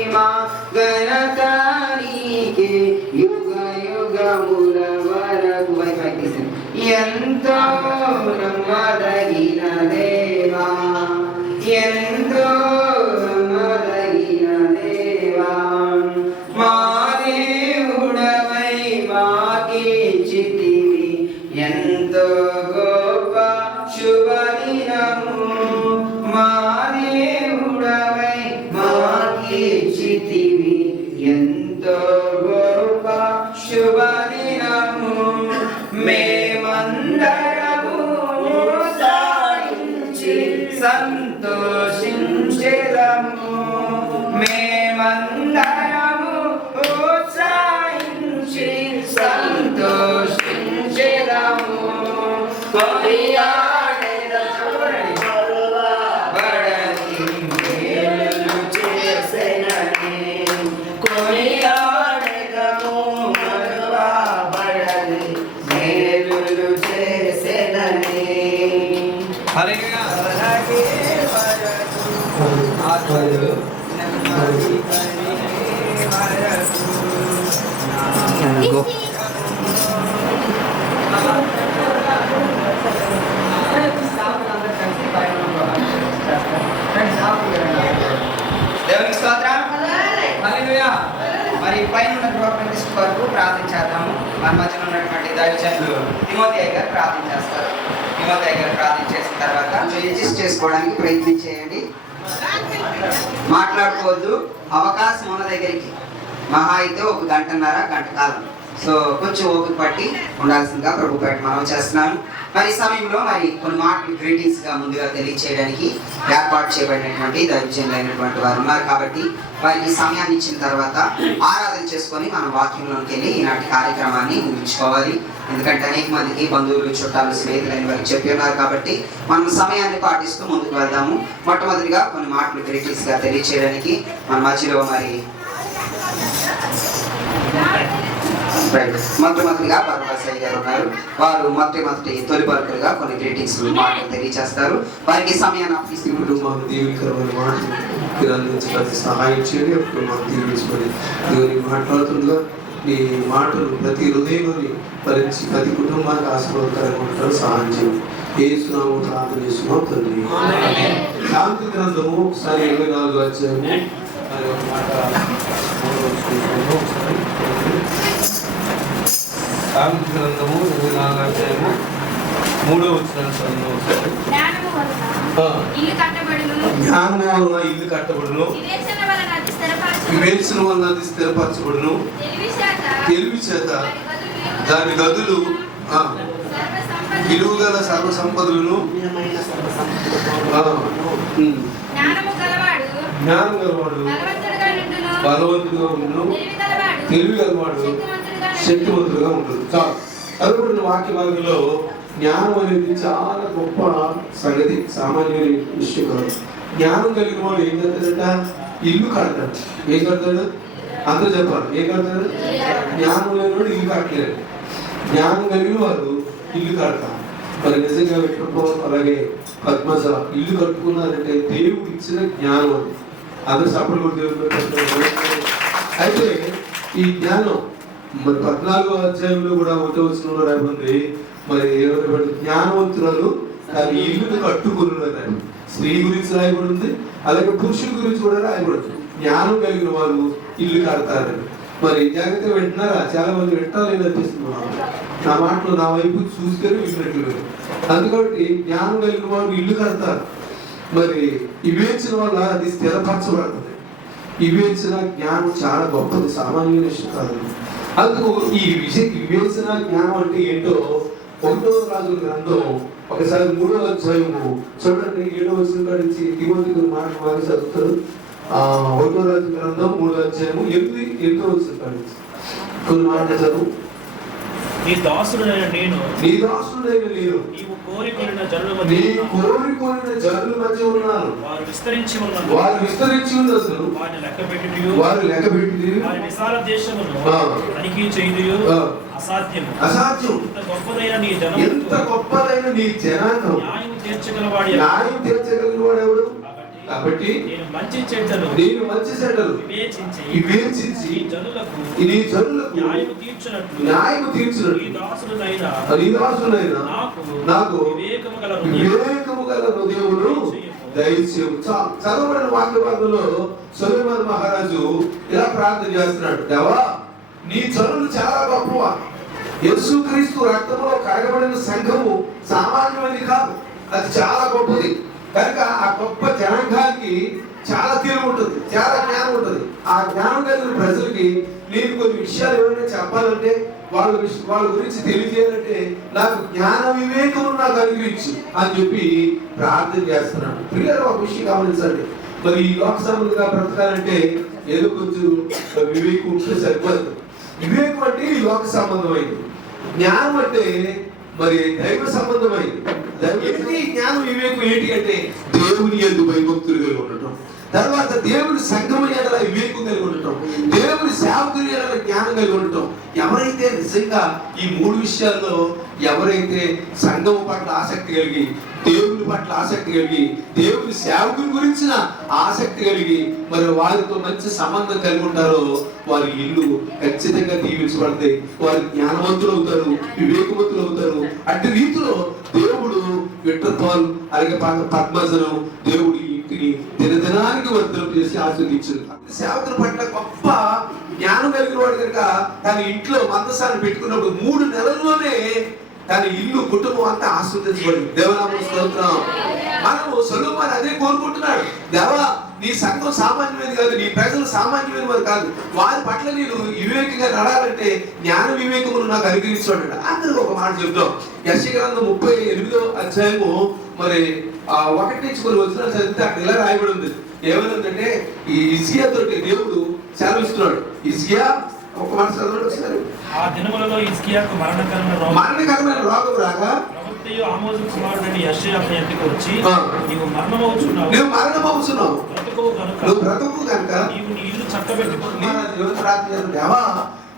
మహిమా ఘనత నీకే యుగ యుగముల వరకు ఎంతో నమ్మదగిన దేవా ఎంతో నమ్మదగిన దేవా మా దేవుడవై మాకిచ్చితివి ఎంతో గొప్ప శుభదినము మా దేవుడవై మాకిచ్చితివి ఎంతో గొప్ప శుభదినము మేమందరము సాయించి సంతోషించెదము మేమందరము ఉత్సాహించి సంతోషించెదము కొనియాడెదము బడని మేలు చేసెనని కొనియాడెదము బడని మేలు చేసెనని హల్లెలూయా అలాగే ఆత్మలు దేవునికి స్తోత్రం హల్లెలూయా మరి పైన ఉన్న గృహ ప్రతిష్ఠ కొరకు ప్రార్థించేద్దాము మన మధ్యలో ఉన్నటువంటి దైవజనులు తిమోతి గారు ప్రార్థించేస్తారు తిమోతి గారు ప్రార్థించేసిన తర్వాత రిజిస్టర్ చేసుకోవడానికి ప్రయత్నం చేయండి మాట్లాడుకోవద్దు అవకాశం ఉన్న దగ్గరికి మహా అయితే ఒక గంటన్నర గంట కాలం సో కొంచెం ఓపిక పట్టి ఉండాల్సిందిగా ప్రభు పేట మనం చేస్తున్నాను మరి ఈ సమయంలో మరి కొన్ని మాటలు గ్రీటింగ్స్ గా ముందుగా తెలియచేయడానికి ఏర్పాటు చేయబడినటువంటి దైవజనులైనటువంటి వారు ఉన్నారు కాబట్టి వారికి సమయాన్ని ఇచ్చిన తర్వాత ఆరాధన చేసుకొని మనం వాక్యంలోకి వెళ్ళి ఈనాటి కార్యక్రమాన్ని ముగించుకోవాలి ఎందుకంటే అనేక మందికి బంధువులు చుట్టాలు స్నేహితులైన వారికి చెప్పి ఉన్నారు కాబట్టి మనం సమయాన్ని పాటిస్తూ ముందుకు వెళ్దాము మొట్టమొదటిగా కొన్ని మాటలు గ్రీటింగ్స్ గా తెలియచేయడానికి మన మధ్యలో మరి మొట్టమొదటిగా బర్బాసాయి గారు ఉన్నారు వారు మొట్టమొదటి తొలి పలుకులుగా కొన్ని గ్రీటింగ్స్ మాటలు తెలియజేస్తారు వారికి సమయాన్ని ఇప్పుడు మాకు దీవికరమైన మాటలు మీరు అందించడానికి సహాయం చేయండి అప్పుడు మాకు దీవించుకొని దేవుని మాట్లాడుతుండగా మీ మాటలు ప్రతి హృదయంలోని భరించి ప్రతి కుటుంబానికి ఆశీర్వాదకరంగా ఉంటారు సహాయం చేయండి ఏ సునామో ప్రార్థన చేస్తున్నాం తండ్రి శాంతి గ్రంథము ఒకసారి 24 అధ్యాయము శాంతి గ్రంథము 24 అధ్యాయము 3వ వచనం జ్ఞానము వలన ఇల్లు కట్టబడును వివేచన వలన అది స్థిరపరచబడును తెలివి చేత దాని గదులు విలువ గల సర్వ సంపదలను జ్ఞానం గలవాడు బలవంతుడుగా ఉండును తెలివి గలవాడు శక్తివంతుడుగా ఉంటుంది చాలు చదువుకున్న వాక్య భాగంలో జ్ఞానం అనేది చాలా గొప్ప సంగతి సామాన్యమైన విషయం కాదు జ్ఞానం కలిగిన వాడు ఏం కడతాడట ఇల్లు కడతాడు ఏం కడతాడు అందరూ చెప్పాలి ఏం కడతాడు జ్ఞానం లేని వాడు ఇల్లు కట్టలేడు జ్ఞానం కలిగిన వారు ఇల్లు కడతారు మరి నిజంగా పెట్టుకోవాలి అలాగే పద్మజ ఇల్లు కట్టుకున్నారంటే దేవుడు ఇచ్చిన జ్ఞానం అది అందరూ సపోర్ట్ కూడా దేవుడు అయితే ఈ జ్ఞానం మరి 14వ అధ్యాయంలో కూడా 1వ వచనంలో రాయబడింది మరి జ్ఞానవంతురాలు దాని ఇల్లును కట్టుకున్నారు స్త్రీ గురించి రాయబడింది అలాగే పురుషుల గురించి కూడా రాయబడుతుంది జ్ఞానం కలిగిన వాళ్ళు ఇల్లు కడతారు మరి జాగ్రత్త వింటున్నారా చాలా మంది వింటారు అనిపిస్తున్నాను నా మాటలు నా వైపు చూస్తేనే విన్నట్లు అందుకని జ్ఞానం కలిగిన వాళ్ళు ఇల్లు కడతారు మరి వివేచన వల్ల అది స్థిరపరచబడుతుంది వివేచన జ్ఞానం చాలా గొప్పది సామాన్య విషయం కాదు అందుకు ఈ వివేచన జ్ఞానం అంటే ఏంటో 1వ రాజుల గ్రంథం ఒకసారి 3వ అధ్యాయము చూడండి 7వ వచనం నుంచి తిమోతికి మాట బాగా చదువుతారు 1వ రాజుల గ్రంథం 3వ అధ్యాయము 8వ వచనం నుంచి కొన్ని మాటలు చదువు నీ దాసుడైన నేను నీవు కోరికొనిన జనుల మధ్య ఉన్నాను వారు విస్తరించి ఉన్నందున వారు లెక్కపెట్టి వారి విశాల దేశమును తనిఖీ చేయుదురు అసాధ్యము ఎంత గొప్పదైన నీ జనాంగం న్యాయం తీర్చగలవాడు ఎవడు కాబట్టి నేను మంచి చెడ్డలు వివేచించి ఈ ఈ జనులకు న్యాయము తీర్చునట్లు ఈ దాసుడైన నాకు వివేకము గల హృదయమును దయచేయు. చదవబడిన వాక్య భాగంలో సొలొమోను మహారాజు ఇలా ప్రార్థన చేస్తున్నాడు, దేవా నీ జనులు చాలా గొప్పవా. యేసుక్రీస్తు రక్తంలో కడగబడిన సంఘము సామాన్యమైనది కాదు, అది చాలా గొప్పది. కనుక ఆ గొప్ప జనాంగానికి చాలా తెలివి ఉంటుంది, చాలా జ్ఞానం ఉంటుంది. ఆ జ్ఞానం కలిగిన ప్రజలకి నేను కొన్ని విషయాలు ఏమైనా చెప్పాలంటే వాళ్ళ గురించి తెలియజేయాలంటే నాకు జ్ఞాన వివేకం నాకు అనుగ్రహించు అని చెప్పి ప్రార్థన చేస్తున్నాను. పిల్లలు ఒక విషయం గమనించండి, మరి ఈ లోక సంబంధంగా బ్రతకాలంటే ఏదో కొంచెం వివేకం ఉంటే సరిపోదు. వివేకం అంటే ఈ లోక సంబంధమైంది, జ్ఞానం అంటే మరి దైవ సంబంధమైంది. జ్ఞానం వివేకం ఏంటి అంటే దేవుని యందు భయభక్తులు కలిగి ఉండటం, తర్వాత దేవుని సంఘం ఎడల వివేకం కలిగి ఉండటం, దేవుని సేవకుల ఎడల జ్ఞానం కలిగి ఉండటం. ఎవరైతే నిజంగా ఈ మూడు విషయాల్లో ఎవరైతే సంఘం పట్ల ఆసక్తి కలిగి, దేవుని పట్ల ఆసక్తి కలిగి, దేవుని సేవకుల గురించిన ఆసక్తి కలిగి మరి వారితో మంచి సంబంధం కలిగి ఉంటారో వారి ఇల్లు ఖచ్చితంగా దీవించబడతాయి. వారు జ్ఞానవంతులు అవుతారు, వివేకవంతులు అవుతారు. అట్టి రీతిలో దేవుడు విట్రపాలు అలాగే పద్మజనం దేవుడు ఇంటిని దినదినానికి వర్ధనం చేసి ఆస్వాదించారు. సేవకుల పట్ల గొప్ప జ్ఞానం కలిగిన వాడు కనుక తన ఇంట్లో మందసాన్ని పెట్టుకున్నప్పుడు 3 నెలల్లోనే తన ఇల్లు కుటుంబం అంతా ఆస్వాదించబడింది. దేవనామ స్తోత్రం. మనము సొలొమోను అదే కోరుకుంటున్నాడు, దేవా నీ సంఘం సామాన్యమైనది కాదు, నీ ప్రజలు సామాన్యమైన వారు కాదు, వారి పట్ల నేను వివేకంగా నడాలంటే జ్ఞాన వివేకమును నాకు అనుగ్రహించాడు. అందరికి ఒక మాట చెప్తాం. యెషయా గ్రంథం 38వ అధ్యాయము మరి 1 నుంచి కొన్ని వచనాలు చదివితే అక్కడ ఇలా రాయబడి ఉంది. ఏమనుందంటే ఈ హిజ్కియా తోటి దేవుడు సెలవిస్తున్నాడు. హిజ్కియా ఒక మాట చదవండి ఒకసారి. ఆ దినములలో హిజ్కియాకు మరణకరమైన రోగం రాగా ప్రవక్తయు ఆమోజు కుమారుడైన యెషయా అతని యొద్దకు వచ్చి, నీవు మరణమవుచున్నావు, నువ్వు బ్రతుకు కనుక నీవు నీ ఇల్లు చక్కబెట్టుకుని దేవా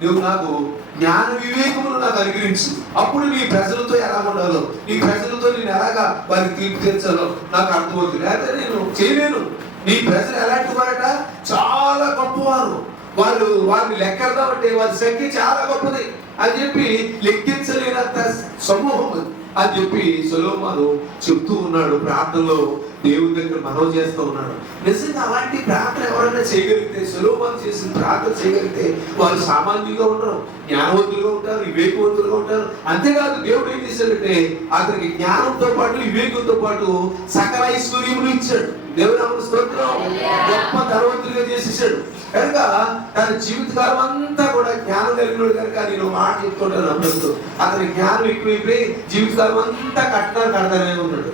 నువ్వు నాకు జ్ఞాన వివేకమును నాకు అనుగ్రహించు. అప్పుడు నీ ప్రజలతో ఎలా ఉండాలో, నీ ప్రజలతో నేను ఎలాగా వారికి తీర్పు తీర్చాలో నాకు అర్థమవుతుంది. లేకపోతే నేను చేయలేను. నీ ప్రజలు ఎలాంటి వారట, చాలా గొప్పవారు. వారిని లెక్కడదామంటే వారి సంఖ్య చాలా గొప్పది అని చెప్పి లెక్కించలేనంత సమూహం అని చెప్పి సొలొమోను చెప్తూ ఉన్నాడు. ప్రార్థనలో దేవుని దగ్గర మనవి చేస్తూ ఉన్నాడు. నిజంగా అలాంటి ప్రార్థన ఎవరైనా చేయగలిగితే, సొలొమోను చేసిన ప్రార్థన చేయగలిగితే వారు సామాన్యంగా ఉండరు, జ్ఞానవంతులుగా ఉంటారు, వివేకవంతులుగా ఉంటారు. అంతేకాదు దేవుడు ఏం చేశాడంటే అతనికి జ్ఞానంతో పాటు వివేకంతో పాటు సకల ఐశ్వర్యములు ఇచ్చాడు. దేవుని స్తోత్రం. గొప్ప ధనవంతులుగా చేసేసాడు. కనుక తన జీవితకాలం అంతా కూడా జ్ఞానం కలిగినాడు. కనుక నేను మాట చెప్తుంటాను అన్నట్టు అతని జ్ఞానం ఎక్కువైపోయి జీవితకాలం అంతా కట్టడాలు కడతానే ఉన్నాడు.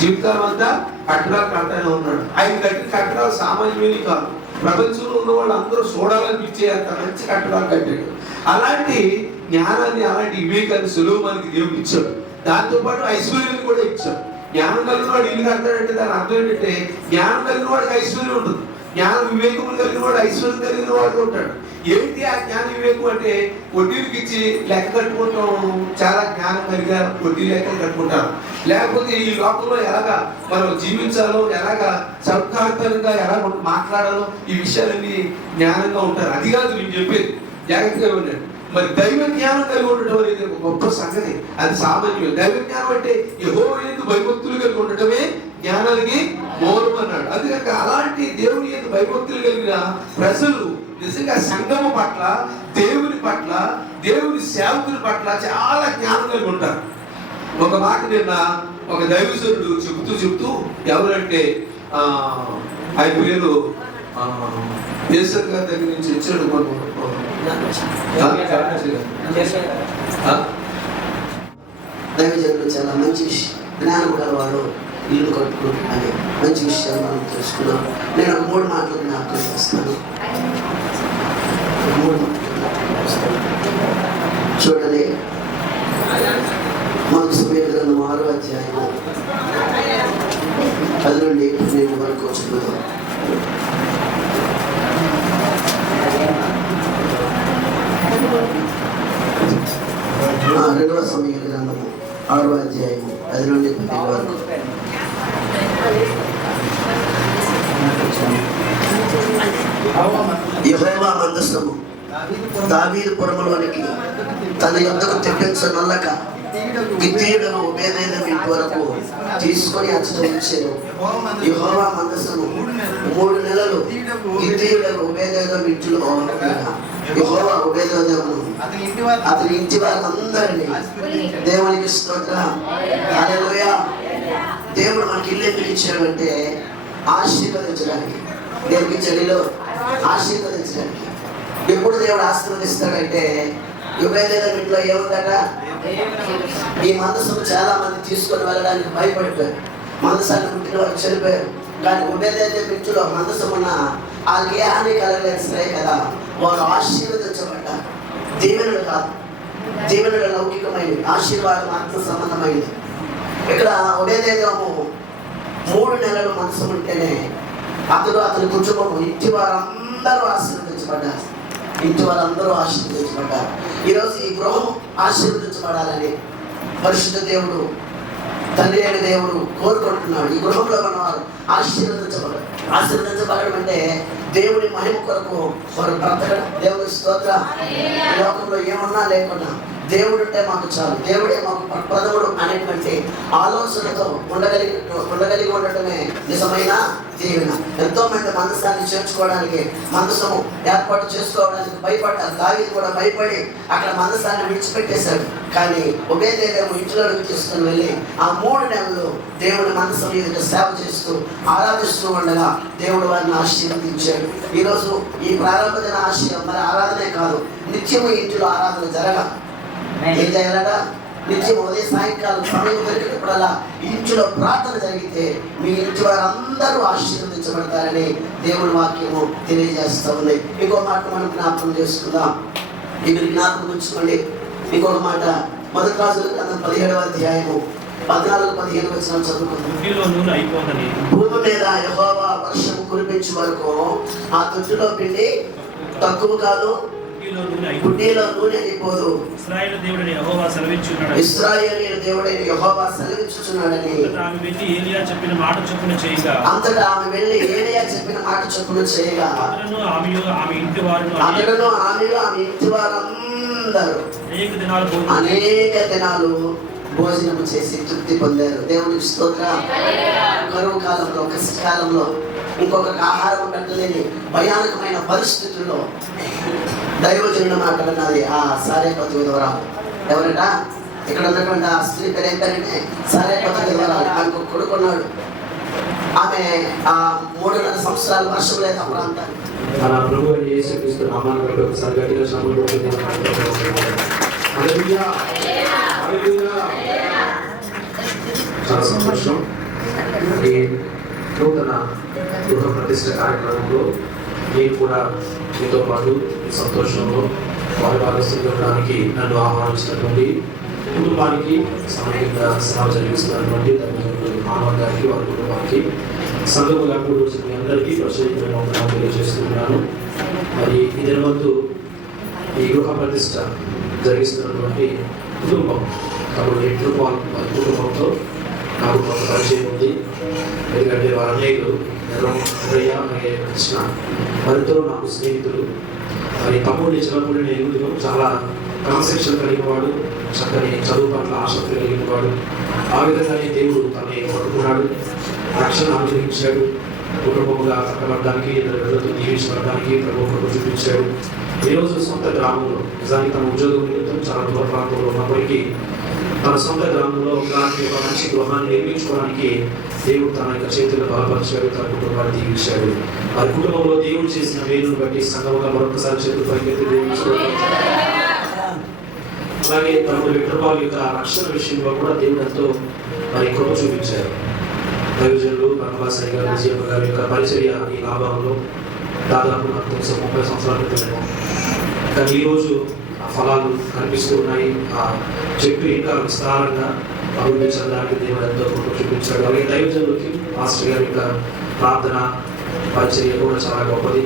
జీవితకాలం అంతా కట్టడాలు కడతానే ఉన్నాడు. ఆయన కట్టిన కట్టడాలు సామాన్యమేవి కాదు. ప్రపంచంలో ఉన్న వాళ్ళు అందరూ చూడాలనిపించే అంత మంచి కట్టడాలు కట్టాడు. అలాంటి జ్ఞానాన్ని, అలాంటి వివేకాన్ని సొలొమోనుకి దేవుడు ఇచ్చాడు. దాంతో పాటు ఐశ్వర్యాన్ని కూడా ఇచ్చాడు. జ్ఞానం కలిగిన వాడు ఇల్లు కడతాడంటే దాని అర్థం ఏంటంటే జ్ఞానం కలిగిన వాడికి ఐశ్వర్యం ఉంటుంది, జ్ఞాన వివేకములు కలిగిన వాడు ఐశ్వర్యం కలిగిన వాడు ఉంటాడు. ఏంటి ఆ జ్ఞాన వివేకం అంటే వడ్డీలకు ఇచ్చి లెక్క కట్టుకుంటాం. చాలా జ్ఞానం కలిగా వడ్డీ లెక్కలు కట్టుకుంటారు. లేకపోతే ఈ లోకంలో ఎలాగా మనం జీవించాలో, ఎలాగా సౌకర్యంగా ఎలా మాట్లాడాలో ఈ విషయాలన్నీ జ్ఞానంగా ఉంటారు. అది కాదు నేను చెప్పేది, జాగ్రత్తగా ఉండండి. మరి దైవ జ్ఞానం కలిగి ఉండటం అనేది ఒక గొప్ప సంగతి, అది సామాన్యం. దైవ జ్ఞానం అంటే యెహోవా యందు భయభక్తులు కలిగి ఉండటమే జ్ఞానానికి మూలం అన్నాడు. అందుకని అలాంటి దేవుని యందు భయభక్తులు కలిగిన ప్రజలు నిజంగా సంఘము పట్ల, దేవుని పట్ల, దేవుని సేవకుల పట్ల చాలా జ్ఞానం కలిగి ఉంటారు. ఒక మాట నిన్న ఒక దైవజనుడు చెబుతూ ఎవరంటే ఆయన పేరు దేశం గారి దగ్గర నుంచి వచ్చాడు. దైవజనుడు చాలా మంచి జ్ఞానం గలవాడు, ఇల్లు కట్టుకుని అనే మంచి విషయాలు మనం తెలుసుకున్నాం. నేను 3 మాటలు జ్ఞాపకం చేస్తాను. చూడండి, మొదటి సమూయేలు గ్రంథం 6వ అధ్యాయము 10 నుండి 12 వరకు చదువుతాం. 2వ సమూయేలు గ్రంథము 6వ అధ్యాయము 10 నుండి 12 వరకు. యెహోవా మందసము దావీదు పురములోనికి తన యొద్దకు తెప్పించనొల్లక గిత్తీయుడను ఒబేదెదోము ఇంటి వరకు తీసుకొని అచ్చట ఉంచెను. యెహోవా మందసము 3 నెలలు గిత్తీయుడను ఒబేదెదోము ఇంటిలో ఉండగా యెహోవా ఒబేదెదోమును అతని ఇంటి వారందరినీ దేవునికి స్తోత్రం. హల్లెలూయా. దేవుడు మనకి ఇల్లు ఎందుకు ఇచ్చాడంటే ఆశీర్వదించడానికి. దేవునికి చెడిలో ఆశీర్వదించడానికి. ఎప్పుడు దేవుడు ఆశీర్వదిస్తాడంటే ఒబేదెదోము ఇంట్లో ఏముందట? ఈ మందసం చాలా మంది తీసుకొని వెళ్ళడానికి భయపడిపోయారు. మందసాన్ని పుట్టిన వాళ్ళు చనిపోయారు. కానీ ఒబేదెదోము ఇంట్లో మందసం ఉన్న వాళ్ళకి ఏ హాని కలగలేదు సరే కదా. వారు ఆశీర్వదించబడ్డారు. దీవెనలు కాదు, దీవెనలు లౌకికమైనవి, ఆశీర్వాదం ఆత్మ సంబంధమైనది. ఇక్కడ ఒబేదెదోము 3 నెలలు మందసం ఉంటేనే అతని కుటుంబం ఇంటి వారందరూ ఆశీర్వదించబడ్డారు. ఇంటి వారందరూ ఆశీర్వదించబడ్డారు. ఈరోజు ఈ గృహం ఆశీర్వదించబడాలని పరిశుద్ధ దేవుడు, తండ్రి అయిన దేవుడు కోరుకుంటున్నాడు. ఈ గృహంలో మన వారు ఆశీర్వదించబడడం అంటే దేవుని మహిమ కొరకు వారు బ్రతకడం. దేవుని స్తోత్రం. ఈ లోకంలో ఏమన్నా లేకున్నా దేవుడు ఉంటే మాకు చాలు, దేవుడే మాకు ప్రథముడు అనేటువంటి ఆలోచనతో ఉండగలిగి ఉండటమే నిజమైన దీవెన. ఎంతో మంది మందసాన్ని చేర్చుకోవడానికి, మందసము ఏర్పాటు చేసుకోవడానికి భయపడ్డారు. దావీదు కూడా భయపడి అక్కడ మందసాన్ని విడిచిపెట్టేశాడు. కానీ ఒబేదెదోము ఇంట్లోకి తీసుకుని వెళ్ళి ఆ 3 నెలలు దేవుని మందసం ఎదుట సేవ చేస్తూ ఆరాధిస్తూ ఉండగా దేవుడు వారిని ఆశీర్వదించాడు. ఈరోజు ఈ ప్రారంభ దిన ఆశయం మరి ఆరాధనే కాదు, నిత్యము ఇంటిలో ఆరాధన జరగాలి. ఏం చేయాలట? నిత్యం ఉదయం సాయంకాలం సమయం దొరికినప్పుడల్లా ఇంటిలో ప్రార్థన జరిగితే మీ ఇంటి వారందరూ ఆశీర్వదించబడతారని దేవుని వాక్యము తెలియజేస్తూ ఉంది. ఇంకో మాట మనం జ్ఞాపకం చేసుకుందాం. మీరు జ్ఞాపకం ఉంచుకోండి. ఇంకొక మాట, 1 రాజుల గ్రంథం 17వ అధ్యాయము 14-15 వచనం చదువుకుందాం. భూమి మీద యెహోవా వర్షము కురిపించే వరకు ఆ తొట్టులో పిండి తక్కువ కాదు, పుట్టిలో నూనె అయిపోదు. ఇశ్రాయేలు దేవుడైన యెహోవా సెలవిచ్చుచున్నాడు. ఇశ్రాయేలీయుల దేవుడైన యెహోవా సెలవిచ్చుచున్నాడని అంతటా ఆమె వెళ్ళి ఏలీయా చెప్పిన మాట చొప్పున చేయగా అతడును ఆమెయు ఆమె ఇంటి వారందరూ అనేక దినాలు భోజనం చేసి తృప్తి పొందారు. దేవునికి స్తోత్రం. కరువు కాలంలో, కష్టకాలంలో, ఇంకొక ఆహారం పెట్టలేని భయానకమైన పరిస్థితుల్లో దైవజనుల మాట విన్నది ఆ సారేపతి విధవరాలు. ఎవరట? ఇక్కడ ఉన్నటువంటి ఆ స్త్రీ పేరు ఏంటంటే సారేపతి విధవరాలు. ఆమెకు కొడుకున్నాడు. ఆమె ఆ 3.5 సంవత్సరాలు వర్షం లేదు ఆ ప్రాంతానికి. మన ప్రభు అయిన యేసుక్రీస్తు నామమున బట్టి ఒకసారి గట్టిగా శ్రమలు పడుతుంది. హల్లెలూయా, హల్లెలూయా. చాలా సంతోషం. ఈ నూతన గృహ ప్రతిష్ఠ కార్యక్రమంలో నేను కూడా మీతో పాటు ఈ సంతోషంలో వారి భాగస్వామ్యం ఉండడానికి నన్ను ఆహ్వానించినటువంటి కుటుంబానికి, సమయంగా సేవ జరిగిస్తున్నటువంటి మానవ గారికి, వారి కుటుంబానికి, సంఘముగా కూడా మీ అందరికీ ప్రత్యేకమైన తెలియజేస్తున్నాను. మరి ఈ దినవంతు ఈ గృహ ప్రతిష్ఠ జరిగిస్తున్నటువంటి కుటుంబం కాబట్టి ఎట్లు వారి కుటుంబంతో నాకు కొంత పరిచయం ఉంది. ఎందుకంటే వారి అనేకులు కృష్ణ వారితో నాకు స్నేహితులు. మరి తమ్ముడిని చిన్నప్పుడు నేను చాలా క్రమశిక్షణ కలిగిన వాడు, చక్కని చదువు పట్ల ఆసక్తి కలిగిన వాడు. ఆ విధంగానే దేవుడు తనని పట్టుకున్నాడు, రక్షణ అనుగ్రహించాడు. కుటుంబముగా కట్టబడడానికి, ఇద్దరు పిల్లలతో జీవించబడడానికి ప్రభుత్వం చూపించాడు. ఈరోజు సొంత గ్రామంలో, నిజానికి తన ఉద్యోగం నిమిత్తం చాలా దూర ప్రాంతంలో ఉన్నప్పటికీ తన సొంత గ్రామంలో ఒక మంచి గృహాన్ని నిర్మించుకోవడానికి దేవుడు తన యొక్క చేతులు బలపరిచాడు, తన కుటుంబాన్ని దీవించాడు. వారి కుటుంబంలో దేవుడు చేసిన మేలును బట్టి సంఘముగా మరొకసారి చేతులు పైకెత్తి దీవించుకోవడం. అలాగే తమ్ముడు విక్రమాల యొక్క రక్షణ విషయంలో కూడా దేవుడు ఎంతో మరి కృప చూపించారు. దైవజనులు పరమవాసరి గారు, విజయమ్మ గారి యొక్క పరిచర్య ఈ లాభంలో దాదాపు నాకు తెలిసి 30 సంవత్సరాల క్రితమేమో. కానీ ఈరోజు ఆ ఫలాలు కనిపిస్తూ ఉన్నాయి. ఆ చెట్టు ఇంకా విస్తారంగా అభివృద్ధి చెందడానికి దేవుడు ఎంతో కృప చూపించాడు. అలాగే దైవజనులకి మాస్టర్ గారి యొక్క ప్రార్థన పరిచర్య కూడా చాలా గొప్పది.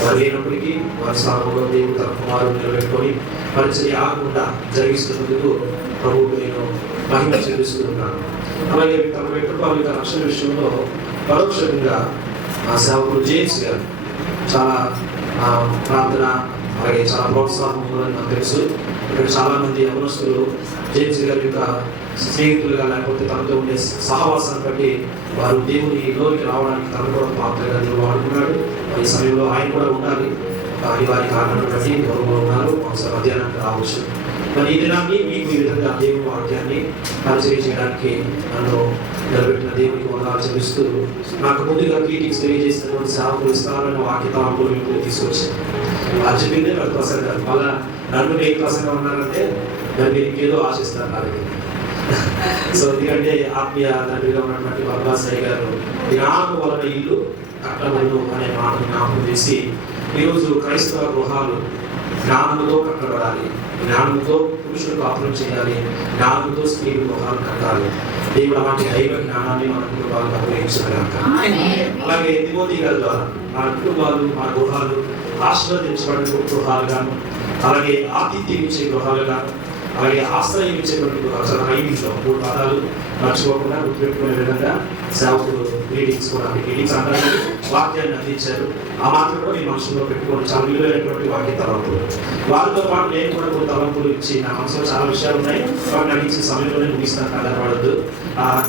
వారు లేనప్పటికీ వారి స్థానంలో దేవుడు తన కుమారుడు నిలబెట్టుకొని పరిచర్య ఆగకుండా జరిగిస్తున్నందుకు ప్రభువుకు నేను మహిమ చెల్లిస్తున్నాను. అలాగే తమ వెంకటపాల యొక్క రక్షణ విషయంలో పరోక్షంగా ఆ సేవకుడు జేమ్స్ గారు చాలా ప్రార్థన అలాగే చాలా ప్రోత్సాహం ఉందని నాకు తెలుసు. ఇక్కడ చాలామంది యవనస్తులు జేమ్స్ గారి యొక్క స్నేహితులుగా లేకపోతే తనతో ఉండే సహవాసాన్ని బట్టి వారు దేవుని లోనికి రావడానికి తను కూడా పాత్రగా దేవుడు వాడుకున్నాడు. ఈ సమయంలో ఆయన కూడా ఉండాలి. వారి కారణాన్ని బట్టి ఎవరు ఉన్నారు ఒకసారి మధ్యాహ్నానికి రావచ్చు. మరి ఈ దినాన్ని మీకు ఈ విధంగా దేవుని వాక్యాన్ని పరిచయం చేయడానికి నన్ను నిలబెట్టిన దేవునికి వందనాలు చెల్లిస్తూ నాకు ముందుగా గ్రీటింగ్స్ తెలియజేసినటువంటి సేవకులు ఇస్తారని వాక్యతలు మీకు తీసుకొచ్చాను. అది చెప్పిందే మరి ప్రసంగం మళ్ళా నన్ను నేను ప్రసంగం ఉన్నారంటే మరి మీరు ఇంకేదో ఆశిస్తారు నాకు. సో ఎందుకంటే ఆత్మీయ తండ్రిగా ఉన్నటువంటి బాబాసాయి గారు జ్ఞానం వలన ఇల్లు కట్టబడును అనే మాటను జ్ఞాపకం చేసి ఈరోజు క్రైస్తవ గృహాలు జ్ఞానంతో కట్టబడాలి, జ్ఞానంతో పురుషులు కాపురం చేయాలి, జ్ఞానంతో స్త్రీలు గృహాలు కట్టాలి. దేవుడు అలాంటి దైవ జ్ఞానాన్ని మన కుటుంబాలు అనుగ్రహించగలక. అలాగే తిమోతి గారి ద్వారా మన కుటుంబాలు మన గృహాలు ఆశీర్వదించబడిన గృహాలుగాను, అలాగే ఆతిథ్యం ఇచ్చే గృహాలుగాను, అలాగే ఆశ్రయం ఇచ్చేటువంటి గృహాలు 5 పదాలు మర్చిపోకుండా గుర్తుపెట్టుకునే విధంగా సేవకులు గ్రీటింగ్స్ కూడా గ్రీటింగ్స్ అంటారు, వాక్యాన్ని అందించారు. ఆ మాత్రం కూడా మీ మనసులో పెట్టుకోండి. చాలా విలువైనటువంటి వాక్య తలంపులు. వారితో పాటు నేను కూడా కొన్ని తలంపులు ఇచ్చి నా మనసులో చాలా విషయాలు ఉన్నాయి. వాటిని నాకు ఇచ్చిన సమయంలోనే ముగిస్తాను, కదపడద్దు.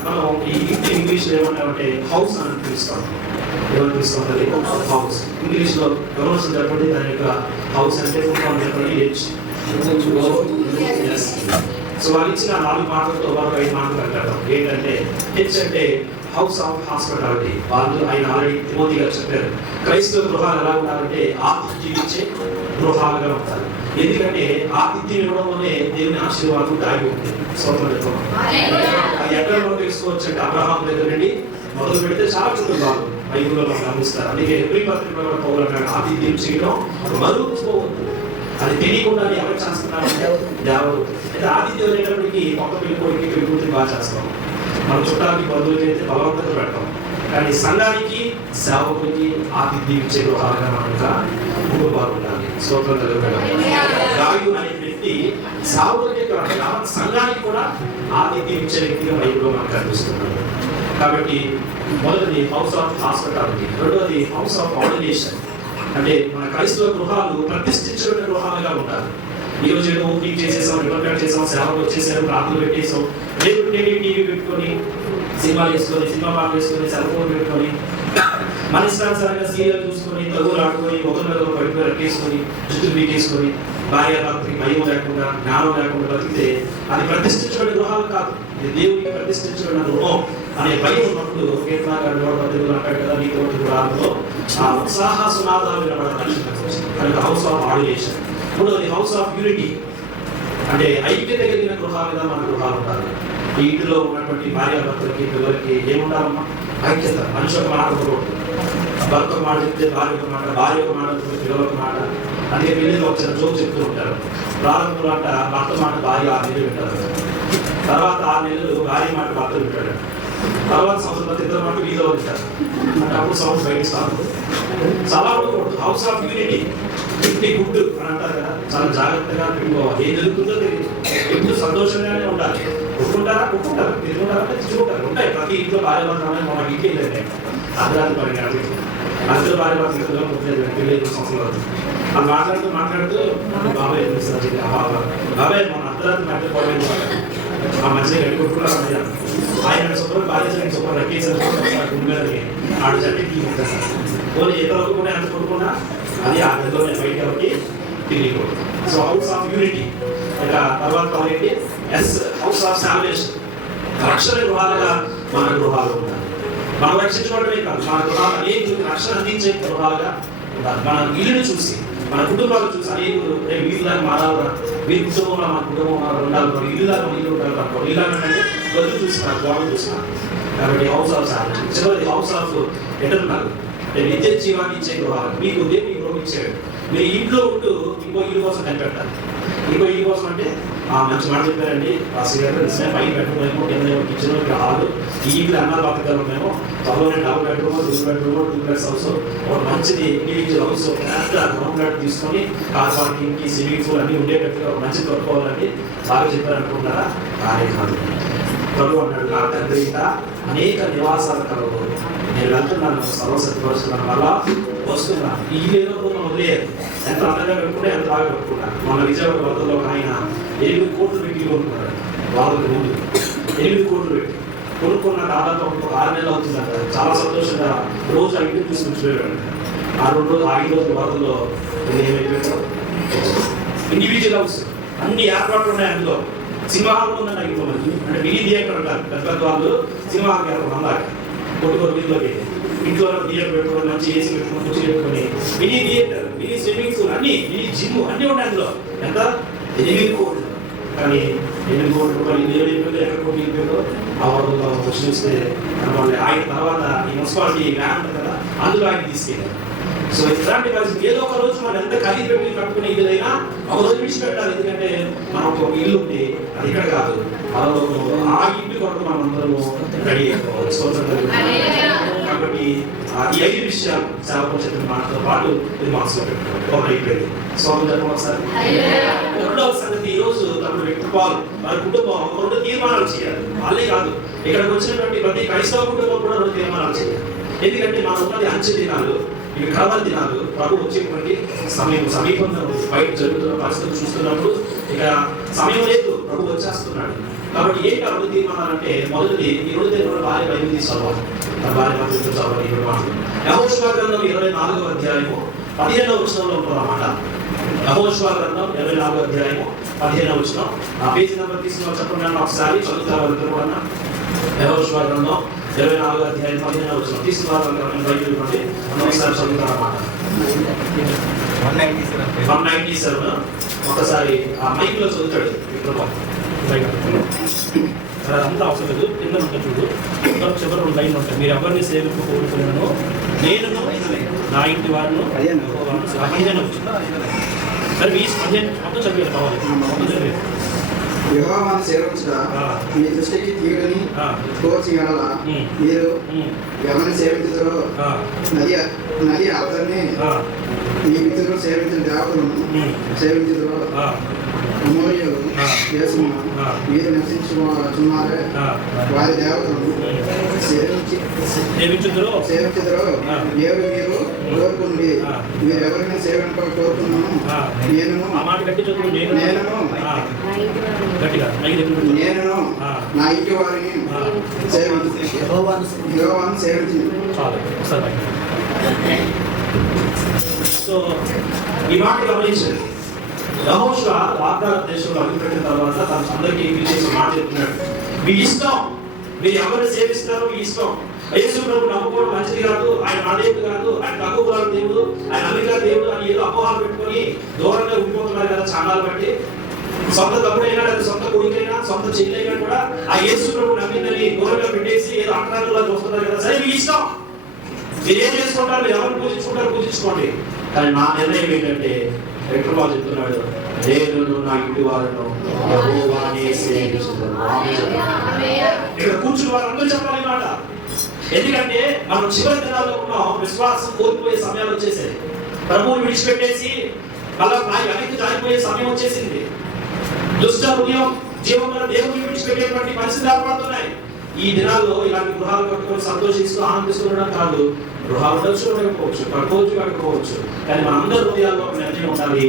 మనం ఈ ఇంగ్లీష్లో ఏమంటామంటే హౌస్ అని పిలుస్తాం. ఎవరు పిలుస్తుంది? హౌస్. ఇంగ్లీష్లో ఎవరు చెప్పండి దాని యొక్క హౌస్ అంటే సో వాళ్ళు ఇచ్చిన 4 మాటలతో వారు 5 మాటలు అంటారు. ఏంటంటే హెచ్ అంటే హౌస్ ఆఫ్ హాస్పిటాలిటీ. వాళ్ళు ఆయన ఆల్రెడీ తిమోతి గారు చెప్పారు క్రైస్తవ గృహాలు ఎలా ఉండాలంటే ఆతిథ్యం ఇచ్చే గృహాలుగా ఉంటారు. ఎందుకంటే ఆతిథ్యం ఇవ్వడం వల్లే దేవుని ఆశీర్వాదం దాగి ఉంటుంది. స్వతంత్రం అది ఎక్కడ మనం తెలుసుకోవచ్చు అంటే అబ్రహాం దగ్గర నుండి మొదలు పెడితే చాలా కుటుంబాలు బైబిల్లో మనం గమనిస్తారు. అందుకే ఎవ్రీ పత్రికలో పౌలు అంటాడు ఆతిథ్యం చేయడం మరుచిపోవద్దు. అది తెలియకుండా ఎవరు చేస్తున్నారంటే దేవరు. అయితే ఆతిథ్యం అనేటప్పటికి కొత్త పెళ్ళికోడికి పెళ్ళికూతురు బాగా చేస్తాం, మన చుట్టాలకి బంధువులకి అయితే బలవంతంగా పెడతాం. కానీ సంఘానికి సేవకులకి ఆతిథ్యం ఇచ్చే గృహాలుగా మనగా కుటుంబాలు ఉండాలి. స్తోత్రం కలుగుతాడు. రాయు అనే వ్యక్తి సేవకులకి సంఘానికి కూడా ఆతిథ్యం ఇచ్చే వ్యక్తిగా బైబిల్లో మనకు కనిపిస్తున్నాడు. కాబట్టి మొదటిది హౌస్ ఆఫ్ హాస్పిటాలిటీ, రెండవది హౌస్ ఆఫ్ ఆర్గనైజేషన్. అంటే మన క్రైస్తవ గృహాలు ప్రతిష్ఠించబడిన గృహాలుగా ఉండాలి. ఈ రోజు ఏదో ఓపెనింగ్ చేసేసాం, రివర్కట్ చేసాం, సేవలు వచ్చేసారు, ప్రార్థనలు పెట్టేసాం, రేపు టీవీ పెట్టుకొని సినిమాలు వేసుకొని, సినిమా పాటలు వేసుకొని, సెల్ ఫోన్ పెట్టుకొని, మన ఇష్టానుసారంగా సీరియల్ చూసుకొని, తగులు ఆడుకొని, ఒకరినొకరు పడిపోయి రక్కేసుకొని, జుట్టులు పీకేసుకొని, భార్యాభర్తకి భయం లేకుండా, జ్ఞానం లేకుండా బతికితే అది ప్రతిష్ఠించబడిన గృహాలు కాదు. ఇది దేవుడికి ప్రతిష్ఠించబడిన గృహం అనే భయం ఉన్నప్పుడు కీర్తనకారుడు 1:18 అంటాడు కదా, నీ తోటి గృహాలలో ఆ ఉత్సాహ సునాదాలు వినబడాలి. కనుక హౌస్ ఆఫ్ ఆర్గనైజేషన్. మూడవది హౌస్ ఆఫ్ యూనిటీ, అంటే ఐక్యత కలిగిన గృహాలుగా మన గృహాలు ఉండాలి. ఈ ఇంటిలో ఉన్నటువంటి భార్యాభర్తలకి పిల్లలకి ఏముండాలమ్మా? ఐక్యత. మనిషి ఒక మాట ఉండకూడదు. భర్త ఒక మాట చెప్తే భార్య ఒక మాట, భార్య ఒక మాట చెప్తే పిల్లల ఒక మాట. అందుకే పెళ్లిలో వచ్చిన జోక్ చెప్తూ ఉంటారు. ప్రారంభంలో అంట భర్త మాట భార్య 6 నెలలు వింటారు, తర్వాత 6 నెలలు భార్య మాట భర్త వింటాడు, తర్వాత సంవత్సరం ఇద్దరు మాట వీధిలో వింటారు. అంటే అప్పుడు సౌండ్ బయట సాగు. చాలా ఉండకూడదు. హౌస్ ఆఫ్ యూనిటీ, ఇంటి గుడ్డు అని అంటారు కదా, చాలా జాగ్రత్తగా పెట్టుకోవాలి. ఏం జరుగుతుందో తెలియదు, ఎప్పుడు సంతోషంగానే ఉండాలి. ఒప్పుకుంటారా? ఒప్పుకుంటారు. తిరుగుంటారా? తెచ్చుకుంటారు. ఉంటాయి ప్రతి ఇంట్లో భార్య భర్త. మన ఇంటికి వెళ్ళండి అర్ధరాత్రి 10 గంటలకి అందరూ భార్య భర్తలు 35 సంవత్సరాలు అది మాట్లాడుతూ బాబాయ్ బాబాయ్ మన అర్ధరాత్రి మాట్లాడుకోవడం ఆ మధ్య గడి కొట్టుకున్నారన్నయ్య ఆయన శుభ్రం భార్య శుభ్రం రక్కేసారు ఆడు చట్టి పోనీ ఎంతవరకు కూడా ఎంత కొట్టుకున్నా అది ఆ గదిలోనే బయట కాబట్టి తిరిగిపోతుంది. So house of unity. ఇక తర్వాత ఏంటి? House of salvation. రక్షణ గృహాలుగా మన గృహాలు ఉండాలి. మనం రక్షించుకోవడమే కాదు, మన గృహాలు అనేకులకు రక్షణ అందించే గృహాలుగా ఉండాలి. మన ఇల్లుని చూసి, మన కుటుంబాలు చూసి అనేకులు వీళ్ళలాగా మారాలరా, వీరి కుటుంబంలో మన కుటుంబం ఉండాలి, మన ఇల్లులాగా మన ఇల్లు ఉండాలి అనుకోండి. ఇలాగంటే గదులు చూసినారు, గోడలు చూసినారు. కాబట్టి హౌస్ ఆఫ్ సాల్వేషన్. చివరి హౌస్ ఆఫ్ ఎటర్నల్, నిత్య జీవాన్ని ఇచ్చే గృహాలు. మీకు దేవుని గృహం ఇచ్చాడు. మీరు ఇంట్లో ఉంటూ ఇంకో ఇల్లు కోసం కనిపెట్టాలి. ఇంకో ఇల్లు కోసం అంటే మంచి మాట చెప్పారండి పాస్టర్ గారు. నిజమే, 5 బెడ్రూమ్ కింద కిచెన్ హాల్, ఈ ఇంట్లో అన్న బాధ్యతలు ఉన్నామో, త్వరలోనే 4 బెడ్రూమ్ 2 బెడ్రూమ్ 2 హౌస్, ఒక మంచిది ఇండివిజువల్ హౌస్ గ్రౌండ్ ఫ్లాట్ తీసుకొని కార్ పార్కింగ్కి స్విమ్మింగ్ పూల్ అన్ని ఉండేటట్టుగా ఒక మంచి దొరకోవాలని బాగా చెప్పారనుకుంటారా? కానే కాదు. ప్రభు అన్నాడు, నా తండ్రి అనేక నివాసాలు కలవు, నేను వెళ్తున్నాను సర్వసత్యపరుస్తున్నాను వల్ల వస్తున్నా ఈ ఏదో మనం వదిలేదు. ఎంత అందంగా పెట్టుకుంటే ఎంత బాగా పెట్టుకుంటా. మన విజయవాడ వరదలో ఒక ఆయన 8 కోట్లు పెట్టి కొనుక్కున్నాడు. వాళ్ళకి ముందు 8 కోట్లు పెట్టి కొనుక్కున్న దాదాపు ఒక 6 నెలలు అవుతుందంట. చాలా సంతోషంగా రోజు ఆ ఇంటికి తీసుకొచ్చిపోయాడు. ఆ 2 రోజులు 5 రోజుల వరదలో ఏమైపోయాడు. ఇండివిజువల్ హౌస్ అన్ని ఏర్పాట్లు ఉన్నాయి. అందులో సినిమా హాల్ ఉందండి. ఇంట్లో మనకి అంటే మినీ థియేటర్ అంటారు. పెద్ద పెద్ద వాళ్ళు సినిమా హాల్కి వెళ్ళడం అందాక కొట్టుకోరు వీధిలోకి ఇంట్లో థియేటర్ పెట్టుకొని మంచి ఏసీ పెట్టుకొని కూర్చి పెట్టుకొని mini theatre, mini swimming pool, అన్ని మినీ జిమ్ అన్నీ ఉన్నాయి అందులో. ఎంత 8 కోట్లు. కానీ 8 కోట్ల రూపాయలు ఏడు ఎక్కడ కొట్టిపోయారో ఆ వరదలో ప్రశ్నిస్తే ఆయన తర్వాత ఈ మున్సిపాలిటీ వ్యాన్ ఉంది కదా అందులో ఆయన తీసుకెళ్ళారు. సో ఇలాంటి పరిస్థితి ఏదో ఒక రోజు మనం ఎంత ఖరీదు పెట్టి కట్టుకునే ఇదైనా ఒక రోజు విడిచిపెట్టాలి. ఎందుకంటే మనకు ఒక ఇల్లు ఉంది, అది ఇక్కడ కాదు, ఆ ఇంటి కొరకు మనం అందరము రెడీ అయిపోవాలి. కాబట్టి ఈ 5 విషయాలు సేవకు చెప్పిన మాటతో పాటు ఇది మనసులో పెట్టుకోవాలి. ఒక అయిపోయింది స్వామి చెప్పండి ఒకసారి. రెండవ సంగతి, ఈ రోజు తమ వ్యక్తి పాలు వారి కుటుంబం 2 తీర్మానాలు చేయాలి. వాళ్ళే కాదు, ఇక్కడికి వచ్చినటువంటి ప్రతి క్రైస్తవ కుటుంబం కూడా 2 తీర్మానాలు చేయాలి. ఎందుకంటే మనం ఉన్నది అంచె దినాలు, ఇవి కలవర దినాలు. ప్రభు వచ్చేటువంటి సమయం సమీపంగా బయట జరుగుతున్న పరిస్థితులు చూస్తున్నప్పుడు ఇక సమయం లేదు, ప్రభు వచ్చేస్తున్నాడు. కాబట్టి ఏంటి 2 తీర్మానాలు అంటే, మొదటిది ఈ 2 తీర్మానాలు భార్య బైబిల్ తీసుకోవాలి. తన భార్య మాత్రం చదవాలి. ఈ మాటలు యెహోషువ గ్రంథం 24వ అధ్యాయము 15వ వచనంలో ఉంటుందన్నమాట. యెహోషువ గ్రంథం 24వ అధ్యాయము 15వ వచనం. ఆ పేజీ నెంబర్ తీసుకుని చెప్పండి ఒకసారి చదువుతారు. యెహోషువ గ్రంథం 24వ అధ్యాయం 15వ వచనం తీసుకురావాలి. బైబిల్ నుండి ఒకసారి చదువుతారన్నమాట. 197 ఒకసారి ఆ మైక్ లో చదువుతాడు. అదంతా అవసరం లేదు. కింద ఉంటుంది చూడు, చివరి 2 లైన్లు ఉంటాయి. మీరు ఎవరిని సేవకు కోరుకున్నాను, నేను నా ఇంటి వారిను 15 వచ్చింది. సరే మీ 15 మొత్తం చదివేది కావాలి. మొత్తం చదివేది యెహోవాను సేవించుట మీ దృష్టికి తీయుడని తోచి ఎడల మీరు ఎవరిని సేవించుతారో నది అతన్ని మీ మిత్రులు సేవించిన దేవతలను సేవించుతారో అమోరీయులు దేశమున మీరు నివసించుచున్నారే వారి దేవతలను సేవించుతారో దేవుడు మీరు కోరుకుంది. మీరు ఎవరిని సేవించాలని కోరుకున్నాను నేను నా ఇంటి వారిని యెహోవాను సేవించి. సో ఈ మాట గమనించండి. యెహోషువ వాగ్దాన దేశంలో అడుగుపెట్టిన తర్వాత తన అందరికీ పిలిచేసి మాట చెప్తున్నాడు. మీ ఇష్టం, మీరు ఎవరిని సేవిస్తారో మీ ఇష్టం. యేసు ప్రభు నమ్ముకోవడం మంచిది కాదు, ఆయన నా దేవుడు కాదు, ఆయన తక్కువ కులాల దేవుడు, ఆయన అమెరికా దేవుడు అని ఏదో అపోహాలు పెట్టుకొని దూరంగా ఉండిపోతున్నారు కదా చాన్నాలు బట్టి. సొంత తమ్ముడైనా లేదా సొంత కొడుకైనా సొంత చెల్లైనా కూడా ఆ యేసు ప్రభు నమ్మిందని దూరంగా పెట్టేసి ఏదో అక్రాంతులా చూస్తున్నారు కదా. సరే మీ ఇష్టం, మీరు ఏం చేసుకుంటారు, మీరు ఎవరిని పూజించుకుంటారు పూజించుకోండి. కానీ నా నిర్ణయం ఏంటంటే ఎట్లా చెప్తున్నాడు, నేను నా ఇంటి వారిను యెహోవానే సేవించుదును. ఇక్కడ కూర్చుని వారందరూ చెప్పాలి మాట. ఎందుకంటే మనం చివరి దినాల్లో ఉన్నాం, విశ్వాసం కోల్పోయే సమయాలు వచ్చేసాయి. ప్రభువుని విడిచిపెట్టేసి మళ్ళా వెనక్కి జారిపోయే సమయం వచ్చేసింది. దుష్ట హృదయం జీవంలో దేవుని విడిచిపెట్టేటువంటి పరిస్థితులు ఏర్పడుతున్నాయి. ఈ దినాల్లో ఇలాంటి గృహాలు కట్టుకొని సంతోషిస్తూ ఆనందిస్తుండడం కాదు, గృహాలు ఉండొచ్చు ఉండకపోవచ్చు, కట్టుకోవచ్చు కట్టుకోవచ్చు, కానీ మన అందరి హృదయాల్లో ఒక నిర్ణయం ఉండాలి,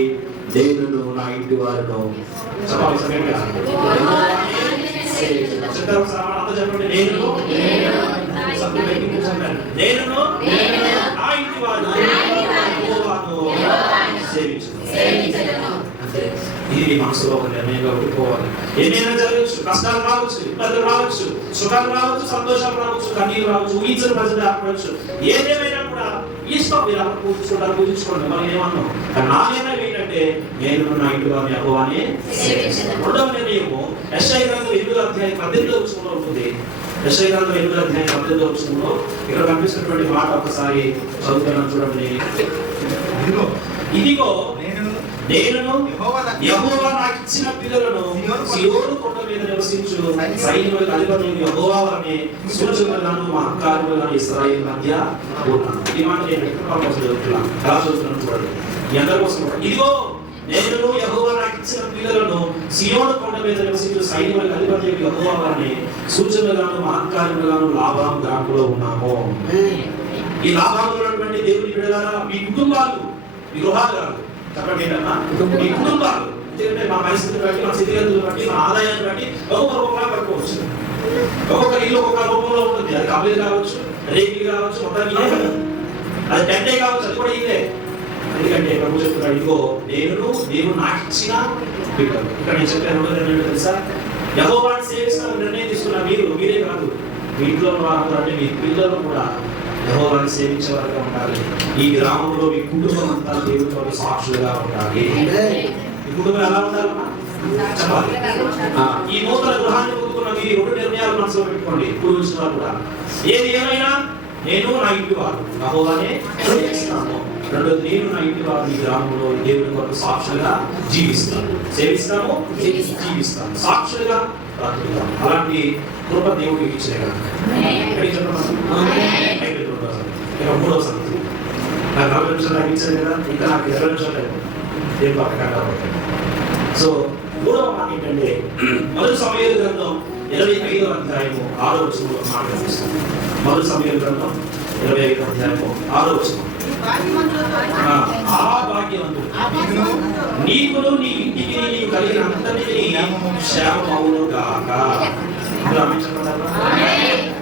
దేవుడు నా ఇంటి వారిను చెప్పాలి. సమయంగా చెప్పండి, నేను నా ఇంటి వారిను సేవించును. ఇది మనసులో ఒక నిర్ణయంగా ఉండిపోవాలి. ఏమైనా జరగచ్చు, కష్టాలు రావచ్చు, ఇబ్బందులు రావచ్చు, సుఖాలు రావచ్చు, సంతోషాలు రావచ్చు, కన్నీరు రావచ్చు, ఊహించిన ప్రజలు ఏర్పడవచ్చు. ఏదేమైనా కూడా ఇష్టం, మీరు అక్కడ పూజించుకుంటారు పూజించుకోండి, మనం ఏమన్నాం. కానీ నా నిర్ణయం ఏంటంటే నేను నా ఇంటి వారిని యెహోవానే సేవించును. రెండవ నిర్ణయము యెషయా గ్రంథం 8వ అధ్యాయం 18వ వచనంలో ఉంటుంది. యెషయా గ్రంథం 8వ అధ్యాయం 18వ వచనంలో ఇక్కడ కనిపిస్తున్నటువంటి మాట ఒకసారి చదువుతున్నాను చూడండి. ఇదిగో నేను యెహోవా నాకు ఇచ్చిన పిల్లలను సీయోను కొండ మీద నివసించు సైన్యములకు అధిపతి యెహోవా అనే సూచనలను మహత్కార్యములను ఇశ్రాయేలు మధ్య ఉన్నాను. ఈ మాట నేను ఎక్కడ చదువుతున్నాను, ఎలా చదువుతున్నాను చూడండి. మీ అందరి కోసం ఇదిగో నేను యెహోవా నాకు ఇచ్చిన పిల్లలను సీయోను కొండ మీద నివసించు సైన్యములకు అధిపతి యెహోవా అనే సూచనలను మహత్కార్యములను లాభం దాంట్లో ఉన్నాము. ఈ లాభాలు ఉన్నటువంటి దేవుని బిడ్డలారా, మీ కుటుంబాలు, మీ గృహాలు కాదు, చెప్పండి ఏంటన్నా, మీ కుటుంబాలు. ఎందుకంటే మా పరిస్థితిని బట్టి, మా స్థితిగతులను బట్టి, మా ఆదాయాన్ని బట్టి ఒక్కొక్కలా పట్టుకోవచ్చు. ఒక్కొక్క ఇల్లు ఒక్కొక్క రూపంలో ఉంటుంది. అది కబులు కావచ్చు, రేకులు కావచ్చు, మొత్తానికి ఇదే కదా. అది టెంటే కావచ్చు, అది కూడా ఇదే. ఎందుకంటే ప్రభు చెప్తున్నాడు, ఇదిగో నేను నాకు ఇచ్చిన బిడ్డలు. ఇక్కడ నేను చెప్పాను తెలుసా, యెహోవాను సేవిస్తాను నిర్ణయం తీసుకున్న మీరే కాదు, మీ ఇంట్లో వారు అంటే మీ పిల్లలు కూడా యెహోవాను సేవించే వారుగా ఉండాలి. ఈ గ్రామంలో మీ కుటుంబం అంతా దేవుడితో సాక్షులుగా ఉండాలి. ఈ కుటుంబం ఎలా ఉండాలన్నా చెప్పాలి. ఈ నూతన గృహాన్ని పొందుకున్న మీ 2 నిర్ణయాలు మనసులో పెట్టుకోండి. ఇప్పుడు కూడా ఏది ఏమైనా నేను నా ఇంటి వారు యెహోవానే సేవిస్తాను. రెండోది, నేను నా ఇంటి వారు ఈ గ్రామంలో దేవుని కొరకు సాక్షులుగా జీవిస్తాను, సేవిస్తాము, జీవిస్తాను, సాక్షులుగా బ్రతుకుతాం. అలాంటి కృప దేవుడికి ఇచ్చే కదా. మూడవ సంగతి, నాకు 40 నిమిషాలు నాకు ఇచ్చారు కదా, ఇంకా నాకు 20 నిమిషాలు ఏం పక్కకుండా. సో 3వ మాట ఏంటంటే, మొదటి సమూయేలు గ్రంథం 25వ అధ్యాయము 6వ వచనంలో మాట కనిపిస్తుంది. మొదటి సమూయేలు గ్రంథం 25వ అధ్యాయము 6వ వచనం. ఆ భాగ్యవంతుడు నీకును నీ ఇంటికి నీవు కలిగిన అంతటికి క్షేమమవును గాక.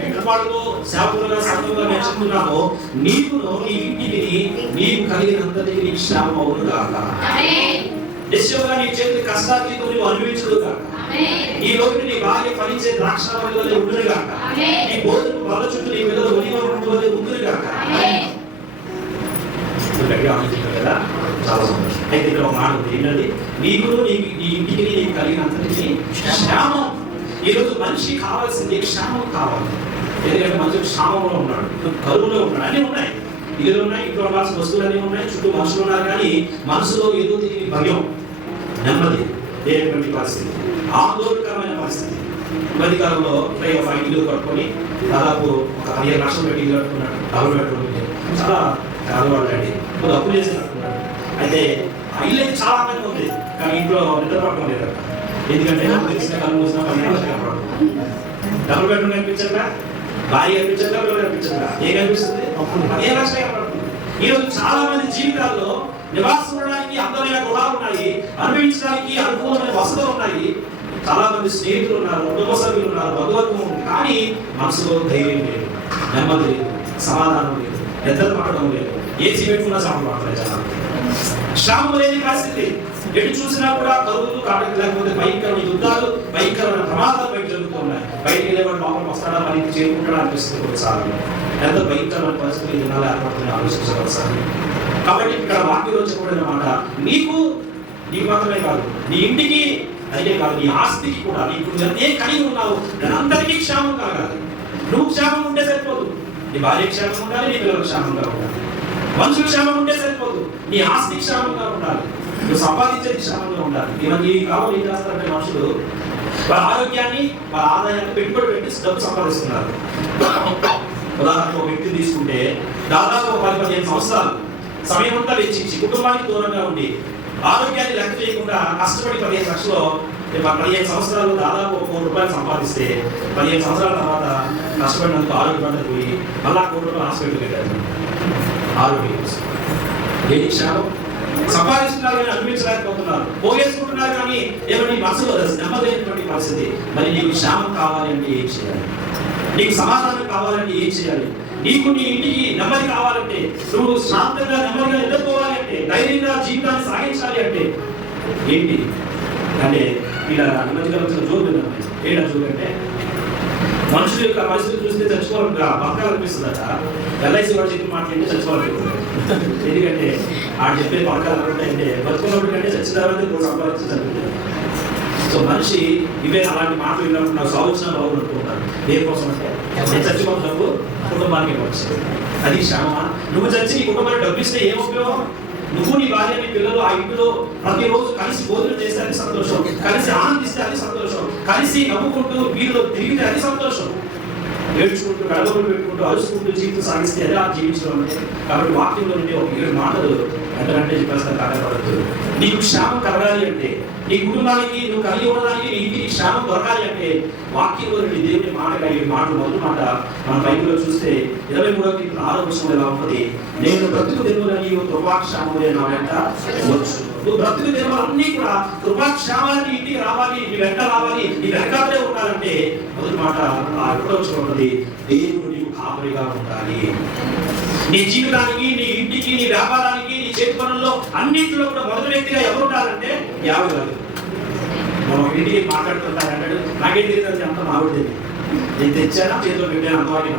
ఇంటిపాడులో శాపములుగా సంఘముగా మేము చెప్తున్నాము, నీకును నీ ఇంటికి నీవు కలిగినంతటికి నీ క్షేమమవును గాక. నిశ్చయంగా నీ చేతి కష్టార్జితో నువ్వు అనుభవించుడు గాక. ఈ లోపల నీ భార్య ఫలించే ద్రాక్షావళి వలె ఉండును గాక. నీ బోధకు బల చుట్టూ నీ పిల్లలు ఒలివ వృక్షం వలె ఉండును గాక. కదా, చాలా సంతోషం. అయితే ఇక్కడ ఒక మాట ఉంది, ఏంటంటే నీకును నీ ఇంటికి నీకు కలిగినంతటికి క్షేమం. ఈరోజు మనిషి కావాల్సింది క్షేమం కావాలి. ఎందుకంటే మనిషి క్షేమంలో ఉన్నాడు, కరువులో ఉన్నాడు, అన్నీ ఉన్నాయి, ఇల్లు ఉన్నాయి, ఇంట్లో ఉండాల్సిన వస్తువులు అన్నీ ఉన్నాయి, చుట్టూ మనుషులు ఉన్నారు. కానీ మనసులో ఏదో తెలియని భయం, నెమ్మది లేనటువంటి పరిస్థితి, ఆందోళనకరమైన పరిస్థితి. ఈ మధ్యకాలంలో ఒక ఇల్లు కట్టుకొని దాదాపు ఒక 15 లక్షలు పెట్టి ఇల్లు కట్టుకున్నాడు. డబుల్ బెడ్రూమ్, చాలా పేదవాళ్ళు అండి, కొద్ది అప్పు చేసి కట్టుకున్నాడు. అయితే ఆ ఇల్లు అయితే చాలా అందంగా ఉంది, కానీ ఇంట్లో నిద్ర పడటం లేదు. ఎందుకంటే కళ్ళు మూసిన 15 లక్షలు కనపడదు. డబుల్ బెడ్రూమ్ కనిపించక, భార్య కనిపించక, పిల్లలు కనిపించక, ఏం కనిపిస్తుంది? 15 లక్షలు కనపడుతుంది. ఈరోజు చాలా మంది జీవితాల్లో నివాసం ఉండడానికి అందమైన గృహాలు ఉన్నాయి, అనుభవించడానికి అనుకూలమైన వసతులు ఉన్నాయి, చాలా మంది స్నేహితులు ఉన్నారు, కుటుంబ సభ్యులు ఉన్నారు, బంధువర్గం ఉంది. కానీ మనసులో ధైర్యం లేదు, నెమ్మది లేదు, సమాధానం లేదు, నిద్ర పడడం లేదు, ఏసీ పెట్టుకున్నా శ్రమ పడలేదు. జనాలు శ్రమ లేని పరిస్థితి. ఎటు చూసినా కూడా కరువులు, కాబట్టి లేకపోతే భయంకరమైన యుద్ధాలు, భయంకరమైన ప్రమాదాలు బయట జరుగుతున్నాయి. బయటకు వెళ్ళేవాడు లోపలికి వస్తాడా, మరి చేరుకుంటాడా అనిపిస్తుంది కొన్నిసార్లు. ఎంత భయంకరమైన పరిస్థితులు దినాలు ఏర్పడుతున్నాయి ఆలోచించవలసారి. కాబట్టి ఇక్కడ వాక్యంలో చెప్పబడిన మాట, నీకు మాత్రమే కాదు, నీ ఇంటికి, అదే కాదు, నీ ఆస్తికి కూడా, నీకు ఏ కలిగి ఉన్నావు దాని అందరికీ క్షేమం కలగాలి. నువ్వు క్షేమం ఉంటే సరిపోదు, నీ భార్య క్షేమం ఉండాలి, నీ పిల్లలు క్షేమంగా ఉండాలి, మనుషులు క్షేమం ఉంటే సరిపోదు, నీ ఆస్తి క్షేమంగా ఉండాలి, నువ్వు సంపాదించేది క్షేమంగా ఉండాలి. ఇవన్నీ కావాలి. ఏం చేస్తారంటే మనుషులు వాళ్ళ ఆరోగ్యాన్ని, వాళ్ళ ఆదాయాన్ని పెట్టుబడి పెట్టి డబ్బు సంపాదిస్తున్నారు. ఉదాహరణకు ఒక వ్యక్తి తీసుకుంటే దాదాపు 10-15 సంవత్సరాలు సమయం అంతా వెచ్చించి కుటుంబానికి దూరంగా ఉండి ఆరోగ్యాన్ని లెక్క చేయకుండా కష్టపడి 15 లక్షలు 15 సంవత్సరాలు దాదాపు 1 కోటి రూపాయలు సంపాదిస్తే 15 సంవత్సరాల తర్వాత కష్టపడినందుకు ఆరోగ్యం పోయి మళ్ళా 1 కోటి రూపాయలు హాస్పిటల్ పెట్టారు. ఆరోగ్యం ఏది క్షేమం? సంపాదిస్తున్నారు కానీ అనిపించలేకపోతున్నారు, పోగేసుకుంటున్నారు కానీ ఏమని మనసులో నెమ్మదైనటువంటి పరిస్థితి. మరి నీకు క్షేమం కావాలంటే ఏం చేయాలి? నీకు సమాధానం కావాలంటే ఏం చేయాలి? నీకు నీ ఇంటికి నెమ్మది కావాలంటే, నువ్వు శాంతంగా నెమ్మదిగా ఎదుర్కోవాలంటే, ధైర్యంగా జీవితాన్ని సాగించాలి అంటే ఏంటి అంటే, ఇలా నెమ్మదిగా వచ్చిన జోరు ఏంటో చూడంటే, మనుషుల యొక్క పరిస్థితి చూస్తే చచ్చిపోవాలంటే బతకాలనిపిస్తుందట. ఎల్ఐసి వాడు చెప్పి మాట్లాడితే చచ్చిపోవాలనిపిస్తుంది. ఎందుకంటే ఆడు చెప్పే పథకాలు అంటే బతుకున్నప్పుడు కంటే చచ్చిన తర్వాత సంపాదించి చదువుతుంది. సో మనిషి ఇవే అలాంటి మాటలు విన్నప్పుడు నాకు సాగుచిన బాగుంది అనుకుంటాను. దేనికోసం అంటే నేను చచ్చిపోతున్నప్పుడు కుటుంబానికి వచ్చింది, అది క్షేమమా? నువ్వు చచ్చి నీ కుటుంబానికి డబ్బు ఇస్తే ఏం ఉపయోగం? నువ్వు నీ భార్య, నీ పిల్లలు ఆ ఇంటిలో ప్రతిరోజు కలిసి భోజనం చేస్తే అది సంతోషం, కలిసి ఆనందిస్తే అది సంతోషం, కలిసి నవ్వుకుంటూ వీరిలో తిరిగితే అది సంతోషం. ఏడ్చుకుంటూ గడవలు పెట్టుకుంటూ అలుసుకుంటూ జీవితం సాగిస్తే అదే ఆ జీవించడం అంటే. కాబట్టి వాక్యంలో నుండి ఒక 7 మాటలు ఎంతకంటే చెప్పేస్తాను, కాకపోతే నీకు క్షేమం కలగాలి అంటే, నీ కుటుంబానికి నువ్వు కలిగి ఉండడానికి నీ ఇంటికి క్షేమం దొరకాలి అంటే వాక్యంలో దేవుని మాట కలిగి మాటలు మొదటి మాట మన బైబిల్లో చూస్తే 23:6 ఎలా ఉంటుంది, నేను బ్రతుకు దినములని కృపాక్షేమములే నా వెంట వచ్చు. నువ్వు బ్రతుకు దినములన్నీ కూడా కృపాక్షేమాలని ఇంటికి రావాలి, నీ వెంట రావాలి, నీ వెనకాలే ఉండాలంటే మొదటి మాట ఎప్పుడో ఉంటుంది, దేవుడు నీకు కాపరిగా ఉండాలి. నీ జీవితానికి, నీ ఇంటికి, నీ వ్యాపారానికి, నీ చేతి పనుల్లో అన్నింటిలో కూడా మొదటి వ్యక్తిగా ఎవరు ఉంటారంటే యాభై కాదు. మనం ఇంటికి మాట్లాడుతుంటారు అంటాడు, నాకేం తెలియదు అంత మావిడ నేను తెచ్చానా చేతిలో పెట్టాను అంతవాడి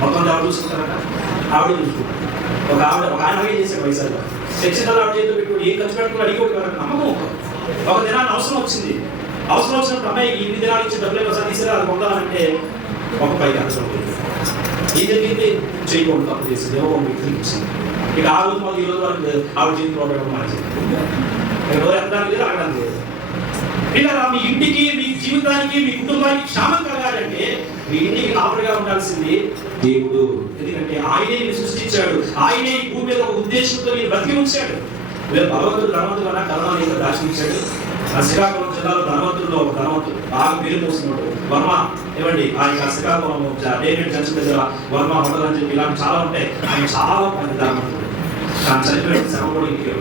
మొత్తం ఎవరు చూసుకుంటారట, ఆవిడ చూసుకుంటారు. ఒక ఆయన ఏం చేశాడు వైశాఖ తెచ్చిన ఆవిడ చేతిలో పెట్టుకుని ఏం ఖర్చు పెట్టుకుని అడిగోడు కదా నమ్మకం. ఒక దినాన్ని అవసరం వచ్చింది, అవసరం వచ్చినప్పుడు అమ్మాయి ఇన్ని దినాలు ఇచ్చి డబ్బులు ఒకసారి తీసుకురా అది పొందాలంటే ఒక పైకి అవసరం ఏం జరిగింది, చేయకూడదు తప్పు చేసింది, ఏమో వ్యక్తికి ఇచ్చింది. ఇక ఆ రోజు మాకు ఈ రోజు వరకు ఆవిడ చేతి ప్రోగ్రామ్ మార్చింది, ఎవరు ఎక్కడానికి లేదు అక్కడానికి లేదు. ఇలా మీ ఇంటికి, మీ జీవితానికి, మీ కుటుంబానికి క్షేమం కలగాలంటే మీ ఇంటికి కాపరిగా ఉండాల్సింది దేవుడు. ఎందుకంటే ఆయనే నేను సృష్టించాడు, ఆయనే ఈ భూమి మీద ఒక ఉద్దేశంతో నేను బతికి ఉంచాడు. భగవంతుడు ధనవంతుడు అన్న కరుణాన్ని దాచించాడు. శ్రీకాకుళం జిల్లాలో ధనవంతుల్లో ఒక ధనవంతుడు బాగా పేరు మోస్తున్నాడు వర్మ. ఏమండి ఆయన శ్రీకాకుళం డేవిడ్ జంక్షన్ దగ్గర వర్మ హోటల్ అని చెప్పి ఇలాంటి చాలా ఉంటాయి. ఆయన చాలా ధనవంతుడు, కానీ చనిపోయిన శ్రమ కూడా ఇంటికి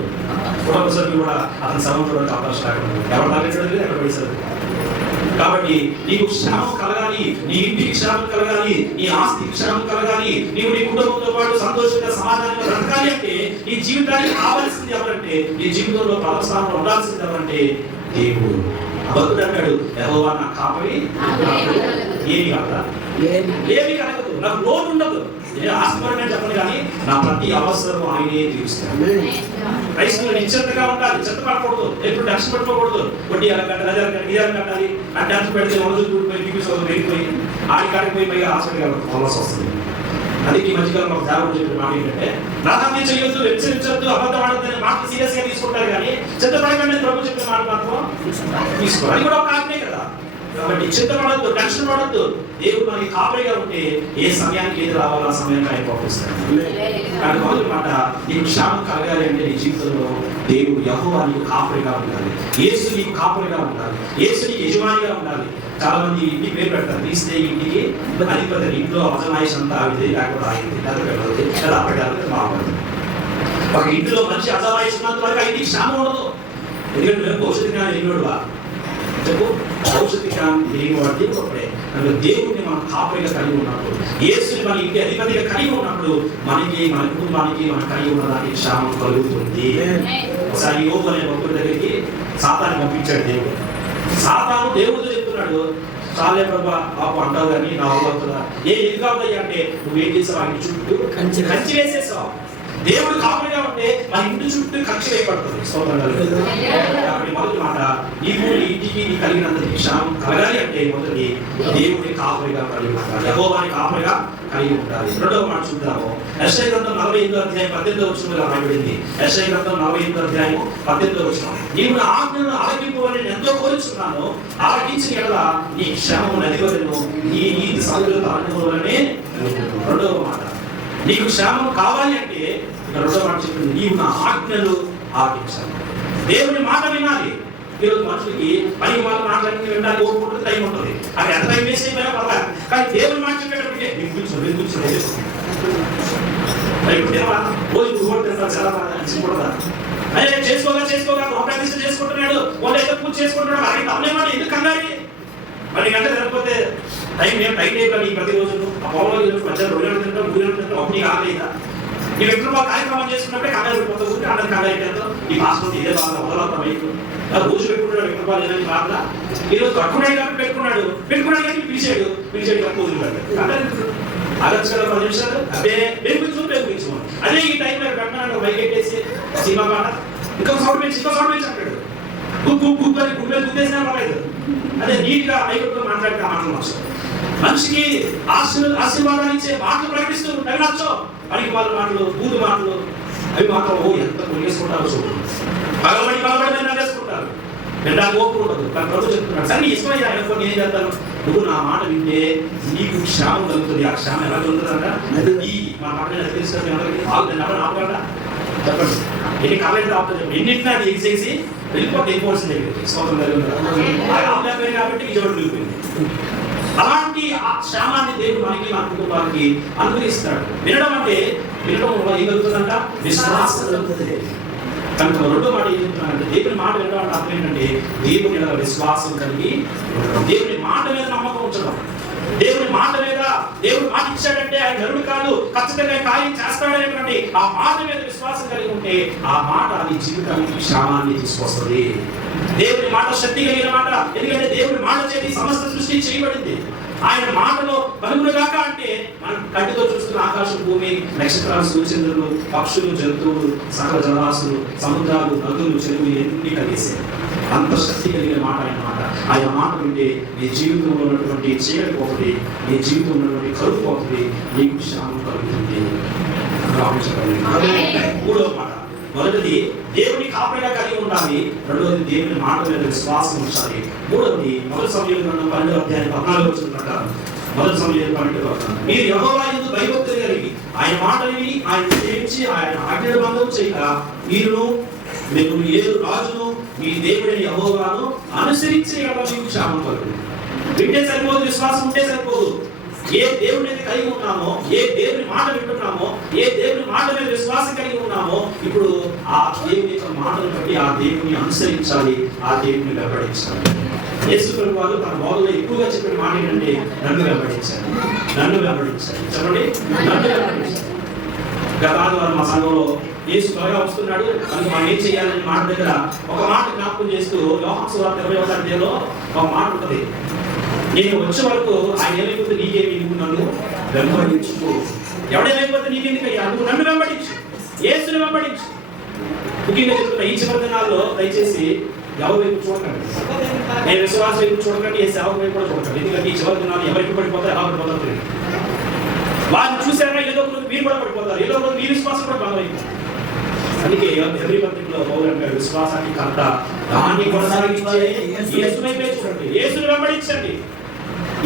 కుటుంబ సభ్యులు కూడా అతని శ్రమ చూడడానికి అవకాశం లేకుండా ఎవరు తగ్గించడం లేదు, ఎక్కడ పడిసారు. కాబట్టి నీకు క్షేమం కలగాలి, నీ ఇంటికి క్షేమం కలగాలి, నీ ఆస్తికి క్షేమం కలగాలి, నీవు నీ కుటుంబంతో పాటు సంతోషంగా సమాధానంగా బ్రతకాలి అంటే నీ జీవితానికి కావాల్సింది ఎవరంటే, నీ జీవితంలో ప్రథమస్థానంలో ఉండాల్సింది ఎవరంటే దేవుడు. భక్తుడు అంటాడు, యెహోవా నా కాపరి, ఏమి కలగదా, ఏమి కలగదు, నాకు లోటు ఉండదు. నేను ఆస్తిపరంగా చెప్పను కానీ నా ప్రతి అవసరం ఆయనే తీరుస్తాడు. క్రైస్తవులు నిశ్చింతగా ఉండాలి, చెత్త పడకూడదు, ఎప్పుడు టెన్షన్ పెట్టుకోకూడదు. వడ్డీ ఎలా కట్టాలి, అదే కట్టాలి, ఇదే కట్టాలి అంటే టెన్షన్ పెడితే రోజు కూడిపోయి బీపీసీ వెళ్ళిపోయి ఆడి కాడికి పోయి హాస్పిటల్ పోవాల్సి వస్తుంది. అది ఈ మధ్యకాలంలో ఒక దేవుడు చెప్పిన మాట ఏంటంటే, నాదాన్ని చేయొద్దు, వెచ్చరించొద్దు, అబద్ధం ఆడొద్దని మాటలు సీరియస్ గా తీసుకుంటారు కానీ చింతపడకండి ప్రభు చెప్పిన మాట మాత్రం తీసుకోవాలి. అది కూడా ఒక ఆజ్ఞే కదా. కాబట్టి చింతపడద్దు, టెన్షన్ పడద్దు. దేవుడు మనకి కాపరిగా ఉంటే ఏ సమయానికి ఏది రావాలో ఆ సమయానికి ఆయన పంపిస్తాడు. కానీ మొదటి మాట, నీకు క్షేమం కలగాలి అంటే నీ జీవితంలో దేవుడు యెహోవా నీకు కాపరిగా ఉండాలి, యేసు నీకు కాపరిగా ఉండాలి, యేసు నీకు యజమానిగా ఉండాలి. చాలా మంది ఇంటికి పేరు పెడతారు, తీస్తే ఇంటికి అధిపతి, ఇంట్లో అజమాయిష్ అంతా ఆవిది, లేకపోతే ఆగింది, లేదా అప్పటి బాగుంటుంది. ఒక ఇంటిలో మంచి అజమాయిష్ ఉన్నంత వరకు ఆ ఇంటికి క్షేమం ఉండదు. ఎందుకంటే భవిష్యత్తు జ్ఞానం ఎన్నోడువా చెప్పు, భవిష్యత్తు జ్ఞానం తెలియని వాడు దేవుడు అప్పుడే. అంటే దేవుడిని మనం కాపరిగా కలిగి ఉన్నప్పుడు, యేసుని మన ఇంటి అధిపతిగా కలిగి ఉన్నప్పుడు మనకి, మన కుటుంబానికి, మనం కలిగి ఉన్నదానికి క్షేమం కలుగుతుంది. ఒకసారి యోబు అనే భక్తుడి దగ్గరికి సాతాను పంపించాడు దేవుడు. సాతాను దేవుడితో చెప్తున్నాడు, చాలే ప్రభా పాపం అంటావు కానీ నా అవుతుందా, ఏది కావద్దయ్యా అంటే నువ్వేం చేసావు, ఆయన చుట్టూ కంచి వేసేసావు. దేవుడు కాపరిగా ఉంటే మన ఇంటి చుట్టూ కంచి వేయబడుతుంది. కాబట్టి మొదటి మాట, నీవు నీ ఇంటికి నీ కలిగినంత క్షేమం కలగాలి అంటే మొదటి దేవుడిని కాపరిగా కలిగి ఉండాలి, యెహోవాని కాపరిగా కలిగి ఉండాలి. రెండవ మాట చూద్దాము. యెషయా గ్రంథం 48:18 రాయబడింది. యెషయా గ్రంథం 48:18 నీవు నా ఆజ్ఞలను ఆలకింపవని నేను ఎంతో కోరుచున్నాను, ఆలకించిన యెడల నీ క్షేమము నదివలెను, నీ నీతి సముద్రపు అనుభవాలనే. రెండవ మాట, నీకు క్షేమం కావాలి అంటే రెండో మాట చెప్పింది, నీవు నా ఆజ్ఞలు ఆలకించాలి. దేవుని మాట వినాలి. ఈరోజు మనుషులకి పని వాళ్ళ మాటలన్నీ వినడానికి ఓపుకుంటే టైం ఉంటుంది, అది ఎంత టైం వేస్ట్ అయిపోయినా పర్వాలేదు, కానీ దేవుని మాట చెప్పేటప్పటికే అదే చేసుకోగా ఆపరేషన్ చేసుకుంటున్నాడు, వాళ్ళు ఏదో పూజ చేసుకుంటున్నాడు, అది తమ్మేమాట ఎందుకు కంగారి. మరి గంట తినకపోతే టైం టైం ప్రతిరోజు ఆ పొలంలో మధ్యలో 2 గంటలు తింటాం, 3 గంటలు తింటాం, అప్పుడు నీకు ఆగలేదా? నీ వ్యక్తులు కార్యక్రమం చేసుకున్నప్పుడే కంగారు పెట్టిపోతావు, అందరికి కంగారు పెట్టేద్దాం. ఈ పాస్పోర్ట్ ఇదే బాగా వదలవుతాం, మీకు రోజు పెట్టుకుంటాడు వ్యక్తులు లేదని బాధ. ఈ రోజు కట్టుకున్నాడు కాబట్టి పెట్టుకున్నాడు కానీ పిలిచాడు తక్కువ వదిలిపెట్టాడు. ఆగచ్చు కదా 10 నిమిషాలు, అదే పెరుగుతూ అదే ఈ టైంలో పెట్టినాడు బైక్ ఎట్టేసి సినిమా పాట ఇంకో సౌండ్ పెంచి అంటాడు, గుడ్డ గుద్దేసినా పర్లేదు. అదే నీట్ గా మైకుతో మాట్లాడితే ఆ మాటలు నచ్చవు. మనిషికి ఆశీర్వాదాలు ఇచ్చే మాటలు ప్రకటిస్తూ నచ్చో, పనికి వాళ్ళ మాటలు, బూతు మాటలు, అవి మాత్రం ఎంత కొనేసుకుంటారో చూడు. పగలబడి నగేసుకుంటారు, వినడానికి ఓపు ఉండదు. కానీ ప్రభు చెప్తున్నాడు, సరే ఇష్టమైతే ఆయన కొన్ని ఏం చేస్తాను, నువ్వు నా మాట వింటే నీకు క్షేమం కలుగుతుంది. ఆ క్షేమం ఎలా కలుగుతుందంట, ఈ మా పక్కన తెలుస్తుంది ఆపగలరా చెప్పండి. ఎన్ని కమెంట్ ఆపుతుంది ఎన్నింటిని అది ఎగిసేసి వెళ్ళిపోవాల్సిన దగ్గరికి స్వతంత్రం కలిగి కాబట్టి విజయవాడ వెళ్ళిపోయింది. అలాంటి ఆ క్షేమాన్ని దేవుడు మనకి మన కుటుంబానికి అనుగ్రహిస్తాడు. వినడం అంటే వినడం ఏం కలుగుతుందంట? విశ్వాసం కలుగుతుంది. కనుక రెండో మాట ఏం చెప్తున్నానంటే దేవుని మాట వినడం అంటే అర్థం ఏంటంటే దేవుని మీద విశ్వాసం కలిగి ఉండడం, దేవుని మాట మీద నమ్మకం ఉంచడం. దేవుని మాట మీద దేవుడు మాట ఇచ్చాడంటే ఆయన నరుడు కాదు, ఖచ్చితంగా కార్యం చేస్తాడనేటువంటి ఆ మాట మీద విశ్వాసం కలిగి ఉంటే ఆ మాట నీ జీవితానికి క్షేమాన్ని తీసుకొస్తుంది. దేవుని మాట శక్తి కలిగిన మాట, ఎందుకంటే దేవుని మాట చేతి సమస్త సృష్టి చేయబడింది. ఆయన మాటలో కలుగునుగాక అంటే మనం కంటితో చూస్తున్న ఆకాశం, భూమి, నక్షత్రాలు, సూర్యచంద్రులు, పక్షులు, జంతువులు, సకల జలరాశులు, సముద్రాలు, నదులు, చెరువులు ఎన్ని కలిగేసాయి. అంత శక్తి కలిగిన మాట ఆయన మాట. ఆయన మాట వింటే నీ జీవితంలో ఉన్నటువంటి చీకటి పోతుంది, నీ జీవితంలో ఉన్నటువంటి కరువు పోతుంది, నీకు క్షేమం కలుగుతుంది. మూడో మాట, మొదటిది దేవుని కాపరిగా కలిగి ఉండాలి, రెండవది దేవుని మాట మీద విశ్వాసం ఉంచాలి, మూడవది మొదటి సమయంలో 12వ అధ్యాయం 14వ వచనం ప్రకారం, మొదటి సమయంలో 12వ వచనం, మీరు యెహోవా యందు భయభక్తులు కలిగి ఆయన మాటని ఆయన సేవించి ఆయన ఆజ్ఞలు భంగం చేయక మీరు ఏ రాజును మీ దేవుడిని యెహోవాను అనుసరించే మీకు క్షేమం కలుగుతుంది. వింటే సరిపోదు, విశ్వాసం ఉంటే సరిపోదు. ఏ దేవుని కలిగి ఉన్నామో, ఏ దేవుని మాట వింటున్నామో, ఏ దేవుని మాట మీద విశ్వాసం కలిగి ఉన్నామో, ఇప్పుడు ఆ దేవుని యొక్క మాటను బట్టి ఆ దేవుని అనుసరించాలి, ఆ దేవుని వెంబడించాలి. యేసు ప్రభువు వారు తన బోధలో ఎక్కువగా చెప్పిన మాట ఏంటంటే నన్ను వెంబడించాలి, నన్ను వెంబడించాలి. చెప్పండి, నన్ను వెంబడించాలి. గత ఆదివారం మా సంఘంలో యేసు త్వరగా వస్తున్నాడు కనుక మనం ఏం చేయాలని మాట దగ్గర ఒక మాట జ్ఞాపకం చేస్తూ యోహాను సువార్త 20వ అధ్యాయంలో ఒక మాట ఉంటుంది, నేను వచ్చే వరకు ఆయన ఏమైపోతే నీకేమి, నువ్వు నన్ను వెంబడించు. ఎవడేమైపోతే నీకెందుకయ్యా, నువ్వు నన్ను వెంబడించు, యేసుని వెంబడించు. ముఖ్యంగా చెప్తున్నా ఈ చివరి దినాల్లో దయచేసి ఎవరి వైపు చూడకండి, నేను విశ్వాసం వైపు చూడకండి, ఏ సేవకు వైపు కూడా చూడకండి. ఎందుకంటే ఈ చివరి దినాలు ఎవరికి పడిపోతారు, ఎలా పడిపోతారు వారిని చూసారా, ఏదో ఒక మీరు కూడా పడిపోతారు, ఏదో ఒక మీ విశ్వాసం కూడా బలమైపోతుంది. అందుకే ఎవరి పత్రికలో పౌలు అంటాడు, విశ్వాసానికి కర్త దాన్ని కొనసాగించే యేసు వైపే చూడండి, యేసుని వెంబడించండి,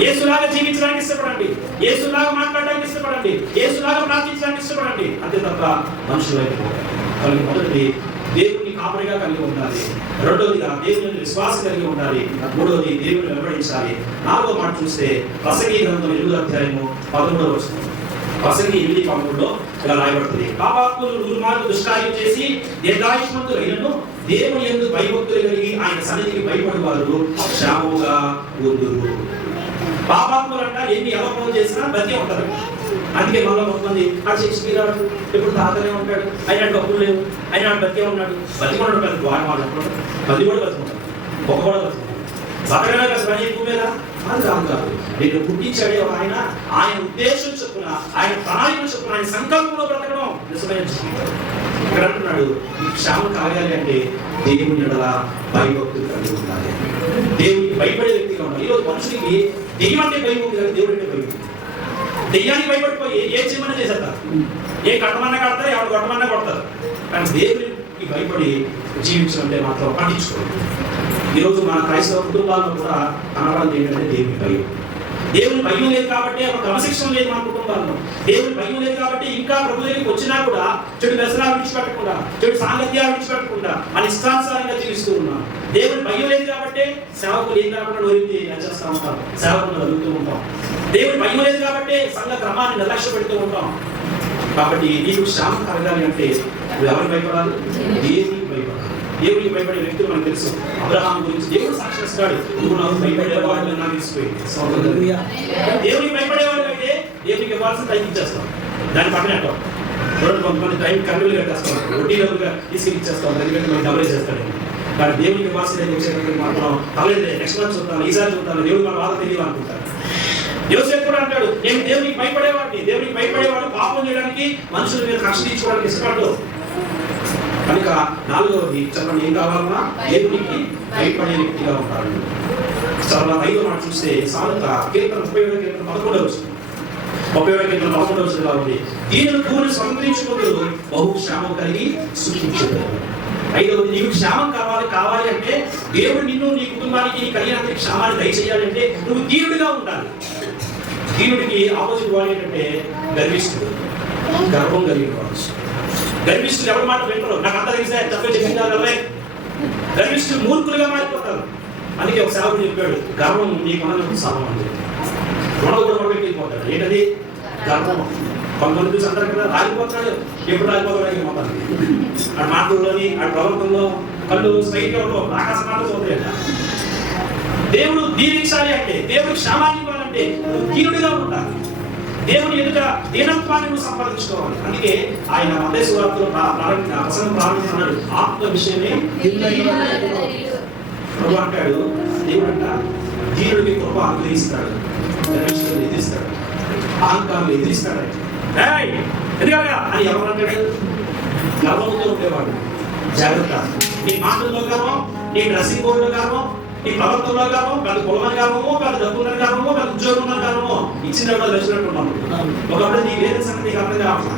యేసులాగా జీవించడానికి ఇష్టపడండి, యేసులాగా మాట్లాడడానికి ఇష్టపడండి, యేసులాగా ప్రార్థించడానికి ఇష్టపడండి, అంతే తప్ప మనుషుల వైపు. కలిగి మొదటిది దేవుని కాపరిగా కలిగి ఉండాలి, రెండవదిగా దేవుని విశ్వాసం కలిగి ఉండాలి, మూడవది దేవుని వెంబడించాలి. నాలుగో మాట చూస్తే ప్రసంగి గ్రంథం 8వ అధ్యాయము 13వ వచనం, ప్రసంగి 8:13లో ఇలా రాయబడుతుంది, పాపాత్ములు దుర్మార్గులు దుష్కార్యం చేసి దీర్ఘాయుష్మంతులైనను దేవుని యందు భయభక్తులు కలిగి ఆయన సన్నిధికి భయపడి వారు క్షేమముగా ఉందురు. పాపాత్ములు అంట ఎన్ని అలపములు చేసినా బతికే ఉంటారు. అందుకే మనలో కొంతమంది ఆ శిక్షకి రాడు, ఎప్పుడు తాతనే ఉంటాడు, ఆయన డబ్బులు లేవు, ఆయన బతికే ఉన్నాడు, బతికున్నాడు కాదు, వాడు వాళ్ళు పది కూడా బతుకుంటాడు, ఒక కూడా బతుకుంటాడు, బతకనే కదా పని ఎక్కువ మీద అది కాదు. నేను పుట్టించాడే ఆయన, ఆయన ఉద్దేశం చొప్పున, ఆయన ప్రణాళిక చొప్పున, ఆయన సంకల్పంలో బ్రతకడం నిజమైన జీవితం. ఇక్కడ అంటున్నాడు, ఈ క్షేమం కలగాలి అంటే దేవుని ఎడల భయభక్తులు కలిగి ఉండాలి, దేవునికి భయపడే వ్యక్తిగా ఉండాలి. ఈరోజు మనుషులకి దెయ్యం అంటే భయం ఉంది కానీ దేవుడు అంటే భయం ఉంది. దెయ్యానికి భయపడిపోయి ఏ చేయమన్నా చేసేస్తారు, ఏ కట్టమన్నా కడతారు, ఎవరు కొట్టమన్నా కొడతారు, కానీ దేవునికి భయపడి జీవించడం మాత్రం పట్టించుకోవాలి. ఈరోజు మన క్రైస్తవ కుటుంబాల్లో కూడా కనబడింది ఏంటంటే దేవుని భయం. దేవుని భయం లేదు కాబట్టి ఒక క్రమశిక్షణ లేదు మన కుటుంబాల్లో. దేవుని భయం లేదు కాబట్టి ఇంకా ప్రభు దగ్గరికి వచ్చినా కూడా చెడు వ్యసనాలు విడిచిపెట్టకుండా, చెడు సాంగత్యాలు విడిచిపెట్టకుండా మన ఇష్టానుసారంగా జీవిస్తూ ఉన్నాం. దేవుని భయం లేదు కాబట్టి సేవకులు ఏం కాకుండా నోరింది చేస్తూ ఉంటాం, సేవకులు అడుగుతూ ఉంటాం. దేవుని భయం లేదు కాబట్టి సంఘ క్రమాన్ని నిర్లక్ష్య పెడుతూ ఉంటాం. కాబట్టి నీకు క్షేమం కలగాలి అంటే నువ్వు ఎవరికి భయపడాలి? దేవునికి భయపడాలి. దేవునికి భయపడే వ్యక్తులు మనకు తెలుసు. అబ్రహాం గురించి దేవుడు సాక్షిస్తాడు, నువ్వు నాకు భయపడేవాడు నాకు తెలిసిపోయింది. దేవునికి భయపడేవాడు అయితే దేవునికి ఇవ్వాల్సిన టైం ఇచ్చేస్తాం, దాన్ని పక్కన అంటాం. కొంతమంది టైం కన్నులు కట్టేస్తాం, వడ్డీలుగా తీసుకెళ్ళిచ్చేస్తాం, ఎందుకంటే మనకి డబ్బులు చేస్తాడు. కానీ దేవునికి ఇవ్వాల్సిన వచ్చేటప్పుడు మాత్రం తలేదు, నెక్స్ట్ మంత్ చూస్తాను, ఈసారి చూస్తాను, దేవుడు మన బాధ తెలియదు అనుకుంటారు. యోసేపు కూడా అంటాడు, నేను దేవునికి భయపడేవాడిని, దేవునికి భయపడేవాడు పాపం చేయడానికి, మనుషుల మీద కక్ష తీర్చుకోవడానికి ఇష్టపడ్డు. కనుక నాలుగవది చెప్పండి, ఏం కావాలన్నా దేవునికి భయపడే వ్యక్తిగా ఉంటాడు. చాలా 5వ మాట చూస్తే సామెత కీర్తన 37వ కీర్తన 11వ వచనం, 37వ కీర్తన 11వ వచనంలో ఉంది, దీనులు భూమిని స్వతంత్రించుకుంటూ బహు క్షేమం కలిగి సుఖించుతారు. 5వది నీకు క్షేమం కావాలి అంటే దేవుడు నిన్ను, నీ కుటుంబానికి కలిగినంత క్షేమాన్ని దయచేయాలంటే నువ్వు దీనుడిగా ఉండాలి. దీనుడికి ఆపోజిట్ వాడు ఏంటంటే గర్విస్తుడు, గర్వం కలిగిన వాడు. గర్విష్ఠులు ఎవరి మాట వింటారు, నాకు అంతా తెలిసే తప్పే చెప్పించాలి. గర్విష్ఠులు మూర్ఖులుగా మారిపోతారు. అందుకే ఒక సేవకుడు చెప్పాడు, గర్వం నీకు అన్నప్పుడు సర్వం అని చెప్పి కూడా వెళ్ళిపోతాడు. ఏంటది? గర్వం. కొంతమంది చూసి అంటారు కదా, ఆగిపోతాడు. ఎప్పుడు ఆగిపోతాడు మొత్తానికి. ఆ మాటల్లోని ఆ ప్రవర్తనలో కళ్ళు స్ట్రైట్ గా ఉండవు, ఆకాశ మాటలు చూస్తాయట. దేవుడు దీవించాలి అంటే, దేవుడు క్షేమాన్ని ఇవ్వాలంటే నువ్వు దీనుడిగా ఉండాలి. దేవుని ఎదుట దీనత్వాన్ని నువ్వు సంపాదించుకోవాలి. అందుకే ఆయన మత్తయి సువార్తలో ప్రసంగం ప్రారంభిస్తున్నాడు, ఆత్మ విషయమే ప్రభు అంటాడు. దేవుడు అంట దీనుడికి కృప అనుగ్రహిస్తాడు, గర్విష్ఠులను ఎదిరిస్తాడు, అహంకారులు ఎదిరిస్తాడు. ఎందుకగా అని ఎవరు అంటాడు? గర్వంతో ఉండేవాడు. జాగ్రత్త. నీ మాటల్లో గర్వం, నీ డ్రెస్సింగ్ కోడ్లో గర్వం, నీ ప్రవర్తనలో గర్వం, పెద్ద కులమని గర్వమో, పెద్ద డబ్బులని గర్వమో, పెద్ద ఉద్యోగం ఉన్న గర్వమో, ఇచ్చిన వాళ్ళు వచ్చినట్టు ఉన్నాము. ఒకప్పుడు నీ వేరే సంగతి నీకు అర్థం కావాలి.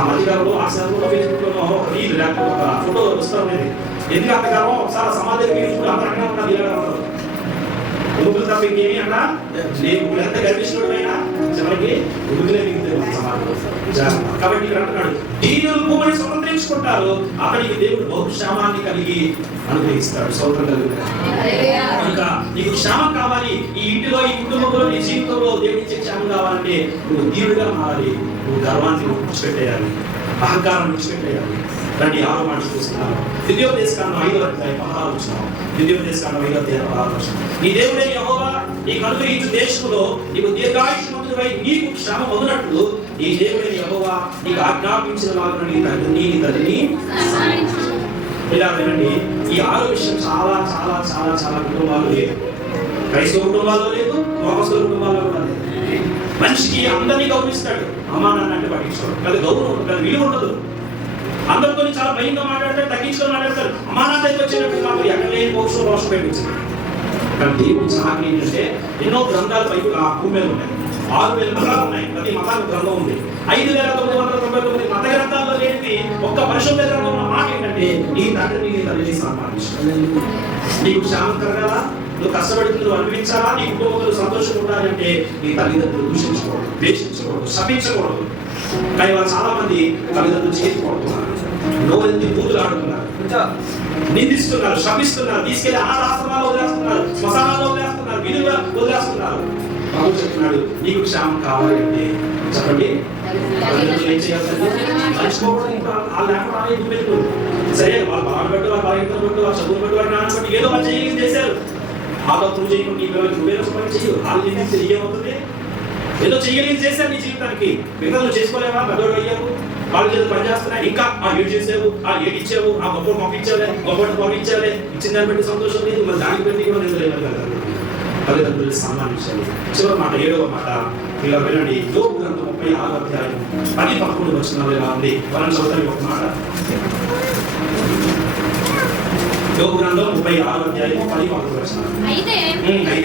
ఆ మధ్యకాలంలో ఆ సేవలో ఫేస్బుక్లో ఒక రీల్ లేకపోతే ఒక ఫోటో వస్తుంది. ఎందుకు అంత గర్వం? ఒకసారి సమాజం అంతరంగా ఉన్నది. ఉడుకులు తప్ప ఇంకేమి అన్నా నేను ఎంత గర్విష్ఠుడైనా చివరికి ఉడుకులే మిగిలితే సమాజంలో. కాబట్టి ఇక్కడ అంటున్నాడు, దీనులు భూమిని స్వతంత్రించుకుంటారు, అతనికి దేవుడు బహుక్షేమాన్ని కలిగి అనుగ్రహిస్తాడు. సౌకర్యం కలుగుతాడు. కనుక నీకు క్షేమం కావాలి, ఈ ఇంటిలో, ఈ కుటుంబంలో, నీ జీవితంలో దేవుడిచ్చే క్షేమం కావాలంటే నువ్వు దీనుడిగా మారాలి. నువ్వు గర్వాన్ని విడిచిపెట్టేయాలి, అహంకారాన్ని విడిచిపెట్టేయాలి. రండి 6వ మాట చూస్తున్నాను. ద్వితీయోపదేశకాండం 5వ అధ్యాయం 16వ వచనం. ద్వితీయోపదేశకాండం 5వ అధ్యాయం 16వ వచనం. నీ దేవుడైన యెహోవా నీకు అనుగ్రహించు దేశంలో నీవు దీర్ఘాయుష్మంతుడై నీకు క్షేమం పొందినట్లు నీ దేవుడైన యెహోవా నీకు ఆజ్ఞాపించిన వారిని నీ తల్లిని ఇలా వినండి. ఈ 6వ విషయం చాలా చాలా చాలా చాలా కుటుంబాలు లేదు. క్రైస్తవ కుటుంబాల్లో లేదు, లోకస్తుల కుటుంబాల్లో కూడా లేదు. మనిషికి అందరినీ గౌరవిస్తాడు, అమ్మా నాన్న అంటే పట్టించుకోడు, పెద్ద గౌరవం, పెద్ద విలువ ఉండదు. అందరితో చాలా భయంగా మాట్లాడతారు, తగ్గించుకొని మాట్లాడతారు. అమ్మా నాన్న దగ్గర వచ్చేటప్పుడు మాకు ఎక్కడలే మోక్షం రోషం పెంచింది. కానీ దేవుడి సాగు ఏంటంటే ఎన్నో గ్రంథాలు పైపు ఆ భూమి మీద ఉన్నాయి. 6,000 మతాలు ఉన్నాయి, ప్రతి మతానికి గ్రంథం ఉంది. 5,999 మత గ్రంథాల్లో లేనిది ఒక్క పరిశుద్ధ గ్రంథంలో మాట ఏంటంటే నీ తండ్రిని నీ తల్లిని సంపాదించాలి. నీకు క్షేమం కలగాలా, నువ్వు కష్టపడి నువ్వు అనిపించాలా, నీ కుటుంబంలో సంతోషంగా ఉండాలంటే నీ తల్లిదండ్రులు దూషించకూడదు, ద్వేషించకూడదు, శపించకూడదు. కానీ వాళ్ళు చాలా మంది తల్లిదండ్రులు చేతికొడుతున్నారు, నోరెత్తి బూతులు ఆడుతున్నారు, నిందిస్తున్నారు, శపిస్తున్నారు, తీసుకెళ్లి అనాథాశ్రమాలు వదిలేస్తున్నారు, శ్మశానాల్లో వదిలేస్తున్నారు, విధులుగా వదిలేస్తున్నారు. బాబు చెప్తున్నాడు, నీకు క్షేమం కావాలంటే చెప్పండి ఏం చేయాల్సింది? మర్చిపోవడం సరే, వాళ్ళు బాగా పెట్టు, వాళ్ళు బాగా ఇద్దరు పెట్టు, వాళ్ళు చదువు పెట్టు, వాళ్ళు నాన్న బట్టి ఏదో వాళ్ళు చేయలేదు చేశారు. ఆ తప్పులు చేయకుండా నీ పిల్లలకి నువ్వేదో పని చేయు, వాళ్ళు చేసి ఏమవుతుంది? ఏదో చేయలేదు చేశారు నీ జీవితానికి. మిగతా నువ్వు చేసుకోలేవా? పెద్దోడు అయ్యావు, వాళ్ళు ఏదో పని చేస్తున్నాయి, ఇంకా ఏడు చేసావు, ఏడు ఇచ్చావు, ఆ గొప్ప పంపించాలి, గొప్ప పంపించాలి, ఇచ్చిన దాన్ని బట్టి సంతోషం లేదు, మరి దానికి బట్టి కూడా నేను లేదు కదా. తల్లిదండ్రులు సన్మానించాలి. చివరి మాట 7వ మాట ఇలా వినండి. యోబు గ్రంథం 36వ అధ్యాయం 10-11 వచనాలు ఇలా ఉంది. వాళ్ళని చదువుతాను ఒక మాట. యోబు గ్రంథం 36వ అధ్యాయం 10-11 వచనాలు. అయితే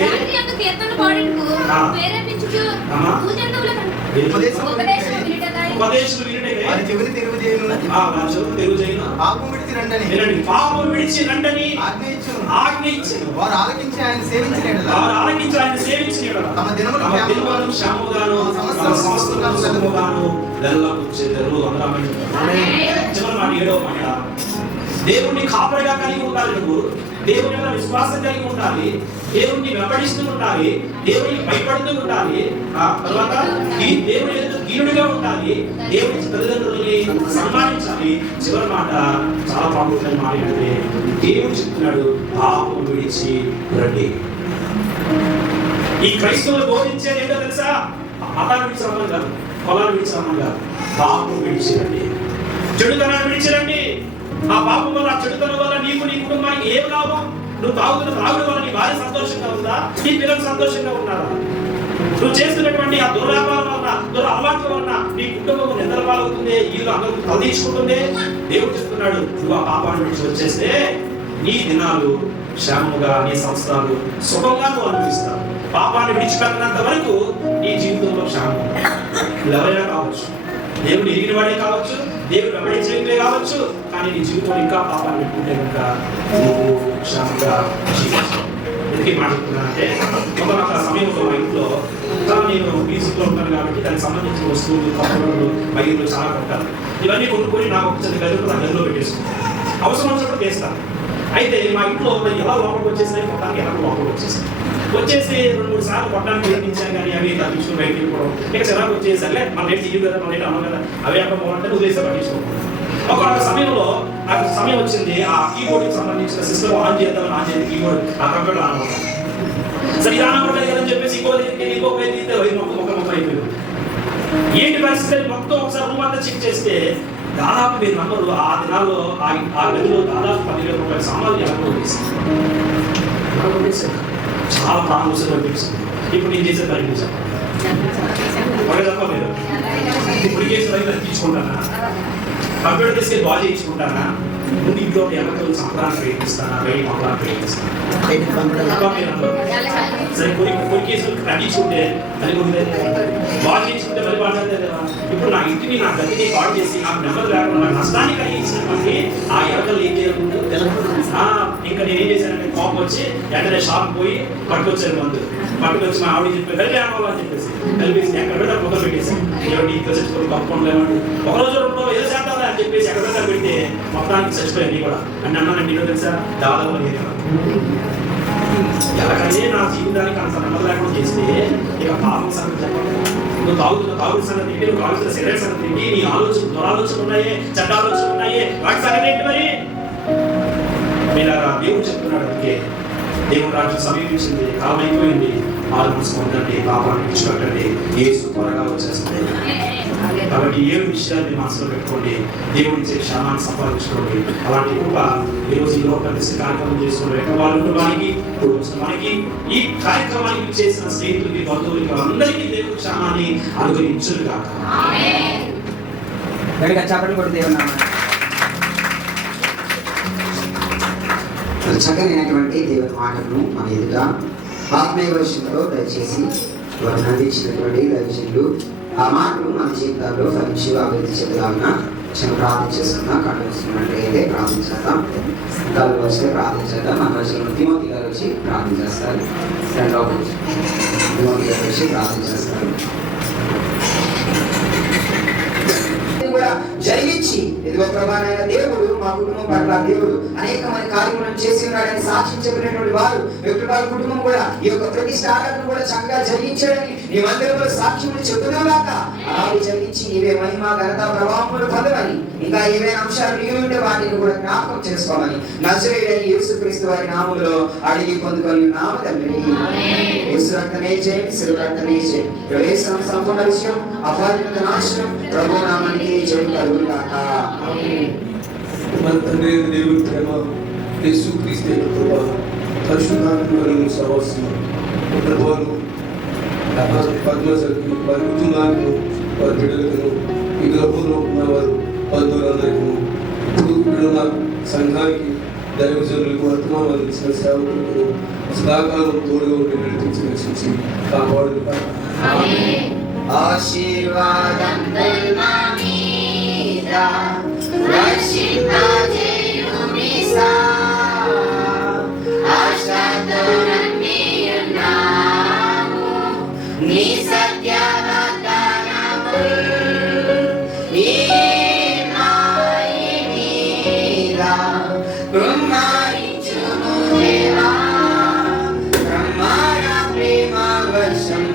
రాత్రి అందు కీర్తన పాడుటకు ప్రేరేపించుచు భూజంతువులకు ఉపదేశం వినుటకై వారి చెవిని తెరువు చేయను, పాపం విడిచి రండని వినండి. పాపం విడిచి రండని ఆజ్ఞయించును. వారు ఆలకించి ఆయన సేవించిన యెడల తమ దినములు క్షేమముగాను తమ సమస్తముగాను సుఖముగాను వెళ్ళబుచ్చెదరు. చివరి మాట 7వ మాట. దేవుణ్ణి కాపరిగా కలిగి ఉండాలి. నువ్వు దేవుని మీద విశ్వాసం కలిగి ఉండాలి, దేవుణ్ణి వెంబడిస్తూ ఉండాలి, దేవునికి భయపడుతూ ఉండాలి. ఆ తర్వాత ఈ దేవుని ఎదుట దీనుడిగా ఉండాలి, దేవుని తల్లిదండ్రులని సన్మానించాలి. చివరి మాట చాలా ప్రాముఖ్యమైన మాట ఏంటంటే దేవుడు చెప్తున్నాడు, పాపం విడిచి రండి. ఈ క్రైస్తవులు బోధించేది ఏంటో తెలుసా? మతాన్ని విడిచి రమ్మని కాదు, పొలాన్ని విడిచి రమ్మని కాదు, పాపం విడిచి రండి, చెడుతనాన్ని విడిచి రండి. ఆ పాపం వల్ల, ఆ చెడుతనం వల్ల నీకు నీ కుటుంబానికి ఏం లాభం? నువ్వు తాగుతున్న తాగుడు వల్ల నీ భార్య సంతోషంగా ఉందా? నీ పిల్లలు సంతోషంగా ఉన్నారా? నువ్వు చేస్తున్నటువంటి ఆ దుర్వ్యాపారం వల్ల, దురలవాట్ల వల్ల నీ కుటుంబం నిద్ర పాలవుతుంది, ఇల్లు అందరూ తలదించుకుంటుంది. దేవుడు చెప్తున్నాడు, నువ్వు ఆ పాపాన్ని విడిచి వచ్చేస్తే నీ దినాలు క్షేమముగా, నీ సంవత్సరాలు సుఖంగా నువ్వు అనుభవిస్తావు. పాపాన్ని విడిచిపెట్టినంత వరకు నీ జీవితంలో క్షేమం. ఎవరైనా కావచ్చు, దేవుడు ఎరిగిన వాడే కావచ్చు, దేవుడు వెంబడించే కావచ్చు, కానీ నీ జీవితంలో ఇంకా పాపాన్ని పెట్టుకుంటే కనుక నువ్వు క్షేమంగా జీవిస్తావు. ఎందుకు మాట్లాడుతున్నానంటే ఒక సమయంలో మా ఇంట్లో నేను మ్యూజిక్లో ఉంటాను కాబట్టి దానికి సంబంధించిన వస్తువులు కంప్యూటర్లు వైర్లు చాలా ఉంటాను. ఇవన్నీ కొనుక్కొని నాకు ఒక చిన్న గదిలో నా గదిలో పెట్టేసుకుంటాను. అవసరం వచ్చినప్పుడు చేస్తాను. అయితే మా ఇంట్లో ఎలా లోపలికి వచ్చేసినాయి, మొత్తానికి ఎలా లోపలికి వచ్చేసి 2-3 సార్లు కొట్టడానికి ప్రయత్నించాను, కానీ అవి తప్పించుకుని బయటకు వెళ్ళిపోవడం. ఇక చిరాకు వచ్చేసరిలే మన రేటు ఇవి కదా, మన రేటు అమ్మ కదా, అవే అక్కడ పోవాలంటే వదిలేసే పట్టించుకోకూడదు. ఒక సమయంలో నాకు సమయం వచ్చింది, ఆ కీబోర్డ్కి సంబంధించిన సిస్టమ్ ఆన్ చేద్దామని ఆన్ చేసి కీబోర్డ్ ఆ కంప్యూటర్ ఆన్ అవుతాను. సరే ఇది ఆన్ అవ్వట్లేదు అని చెప్పేసి ఇంకో మొక్క అయిపోయింది. ఏంటి పరిస్థితి మొత్తం ఒకసారి రూమ్ అంతా చెక్ చేస్తే దాదాపు మీరు నంబరు ఆ దినాల్లో ఆ గదిలో దాదాపు 10,000 రూపాయల సామాన్లు ఎలా కొట్టేసారు. చాలా ప్రాముఖ్యత అనిపిస్తుంది. ఇప్పుడు నేను చేసే పరిగణించాను తప్ప మీరు ఇప్పుడు చేసే రైతు అనిపించుకుంటానా, కంప్యూటర్ తీసుకెళ్ళి బాగా చేయించుకుంటానా, ముందు ఇంట్లో ఎవరితో సంక్రాంతి ప్రయత్నిస్తానా, బయట పంపడానికి ప్రయత్నిస్తానా, సరే కొన్ని కేసులు తగ్గించుకుంటే అది బాగా చేయించుకుంటే మళ్ళీ మాట్లాడతారు కదా. ఇప్పుడు నా ఇంటిని నా గదిని పాడు చేసి నాకు నెమ్మది లేకుండా నాకు నష్టాన్ని కలిగించినటువంటి ఆ ఎలకలు ఏం చేయకుండా ఇంకా నేను ఏం చేశానంటే కోపం వచ్చి వెంటనే షాప్ పోయి పట్టుకొచ్చాను. పట్టుకొచ్చి మా ఆవిడ చెప్పి కలిపి అని చెప్పేసి కలిపేసి ఎక్కడ పెడితే మొదలు పెట్టేసాను. ఏమంటే ఇంట్లో చచ్చిపోయి కప్పుకోండి లేవండి, ఒకరోజు 2 రోజులు ఏదో చేద్దాం అని చెప్పేసి ఎక్కడ పెడితే మొత్తానికి చచ్చిపోయాయి కూడా అని అన్నానండి. ఇంట్లో తెలుసా దాదాపు ఎలాగైతే నా జీవితానికి అంత నెమ్మది లేకుండా చేస్తే ఇక పాపం సంగతి చెప్పండి. నువ్వు తాగుతున్న సంగతి ఏంటి, నువ్వు కావాల్సిన సిగరెట్ సంగతి ఏంటి, నీ దురాలోచనలు ఉన్నాయే, చెడ్డ ఆలోచనలు ఉన్నాయే, వాటి సంగతి ఏంటి మరి? మీరు దేవుడు చెప్తున్నాడు. అందుకే దేవుడు రాజ్యం సమీపించింది, కాలం అయిపోయింది, ఆరు మూసుకుంటండి, పాపాన్ని విడిచిపెట్టండి, యేసు త్వరగా వచ్చేస్తుంది. కాబట్టి 7 విషయాన్ని మనసులో పెట్టుకోండి, దేవుడి క్షేమాన్ని సంపాదించుకోండి. అలాంటి కృప ఈరోజు ఈ లోక కార్యక్రమం చేసుకునే వాళ్ళు మనకి మనకి ఈ కార్యక్రమానికి చేసిన స్నేహితులకి, బంధువులకి, అందరికీ దేవుడి క్షేమాన్ని అనుగ్రహించును గాక. చెప్పండి కూడా దేవుని చక్కనైనటువంటి దేవుని మాటలను మన ఎదుట ఆత్మీయ వర్షంలో దయచేసి వారు అందించినటువంటి దయచేలు ఆ మాటలు మన జీవితాల్లో ఫలించి అభివృద్ధి చెందాలన్నా చిన్న ప్రార్థన చేస్తున్నా కళ్ళు వస్తున్నట్లయితే ప్రార్థించేద్దాం. కళ్ళు వస్తే ప్రార్థించేద్దాం. మన రోజుల్లో తిమోతి గారు వచ్చి ప్రార్థన చేస్తారు. రెండవ తిమోతి గారు వచ్చి ప్రార్థన చేస్తారు. కూడా జరిగించి ఇదిగో ప్రభావైన దేవుడు మా కుటుంబం పట్ల దేవుడు అనేకమైన కార్యక్రమాలు చేసి ఉన్నాడని సాక్ష్యం చెప్పినటువంటి వారు వ్యక్తుల కుటుంబం కూడా ఈ యొక్క ప్రతిష్ట ఆరాధన కూడా చక్కగా జరిగించాడని నీ మందిరంలో సాక్ష్యములు చెబుతున్నాక అలాగే జరిగించి నీవే మహిమ ఘనత ప్రభావములు పొందమని ఇంకా ఏవైనా అంశాలు మిగిలి ఉంటే వాటిని కూడా జ్ఞాపకం చేసుకోమని నజరేయుడైన యేసుక్రీస్తు వారి నామములో అడిగి పొందుకొని నామ తండ్రి. యేసు రక్తమే జయం, శిలువ రక్తమే జయం. యేసు సంపూర్ణ విషయం అపార్థిత నాశనం ప్రభు నామానికి జయం కలుగుగాక. మన తండ్రి దేవుని ప్రేమ, యేసుక్రీస్తు యొక్క కృప, పరిశుద్ధాత్మ సహవాసం ప్రభువును పద్మసరికి వారి కుటుంబానికి, వారి బిడ్డలకు, ఈ గృహంలో ఉన్న వారు బంధువులందరికీ, ఇప్పుడు ఉన్న సంఘానికి, దైవజనులకు, వర్తమానం అందించిన సేవకులకు సదాకాలం తోడుగా ఉండి నడిపించి రక్షించి కాపాడు. ఆశీర్వాదం నీ సత్యవదనము ఈ మాయి మీద కృమ్మారించుము దేవా, బ్రహ్మాండ ప్రేమ వర్షం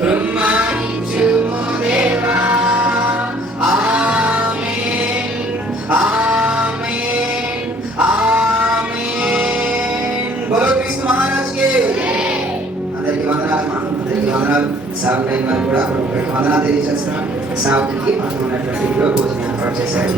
కృమ్మారించుము దేవా. ఆమేన్ ఆమేన్ ఆమేన్. బోలో క్రీస్తు మహారాజ్ కి అందరికీ వందనాలు. సాగులైన వారు కూడా వందనాలు తెలియజేస్తున్నాం. సాగుకి మనం ఉన్నటువంటి భోజనం ఏర్పాటు చేశారు.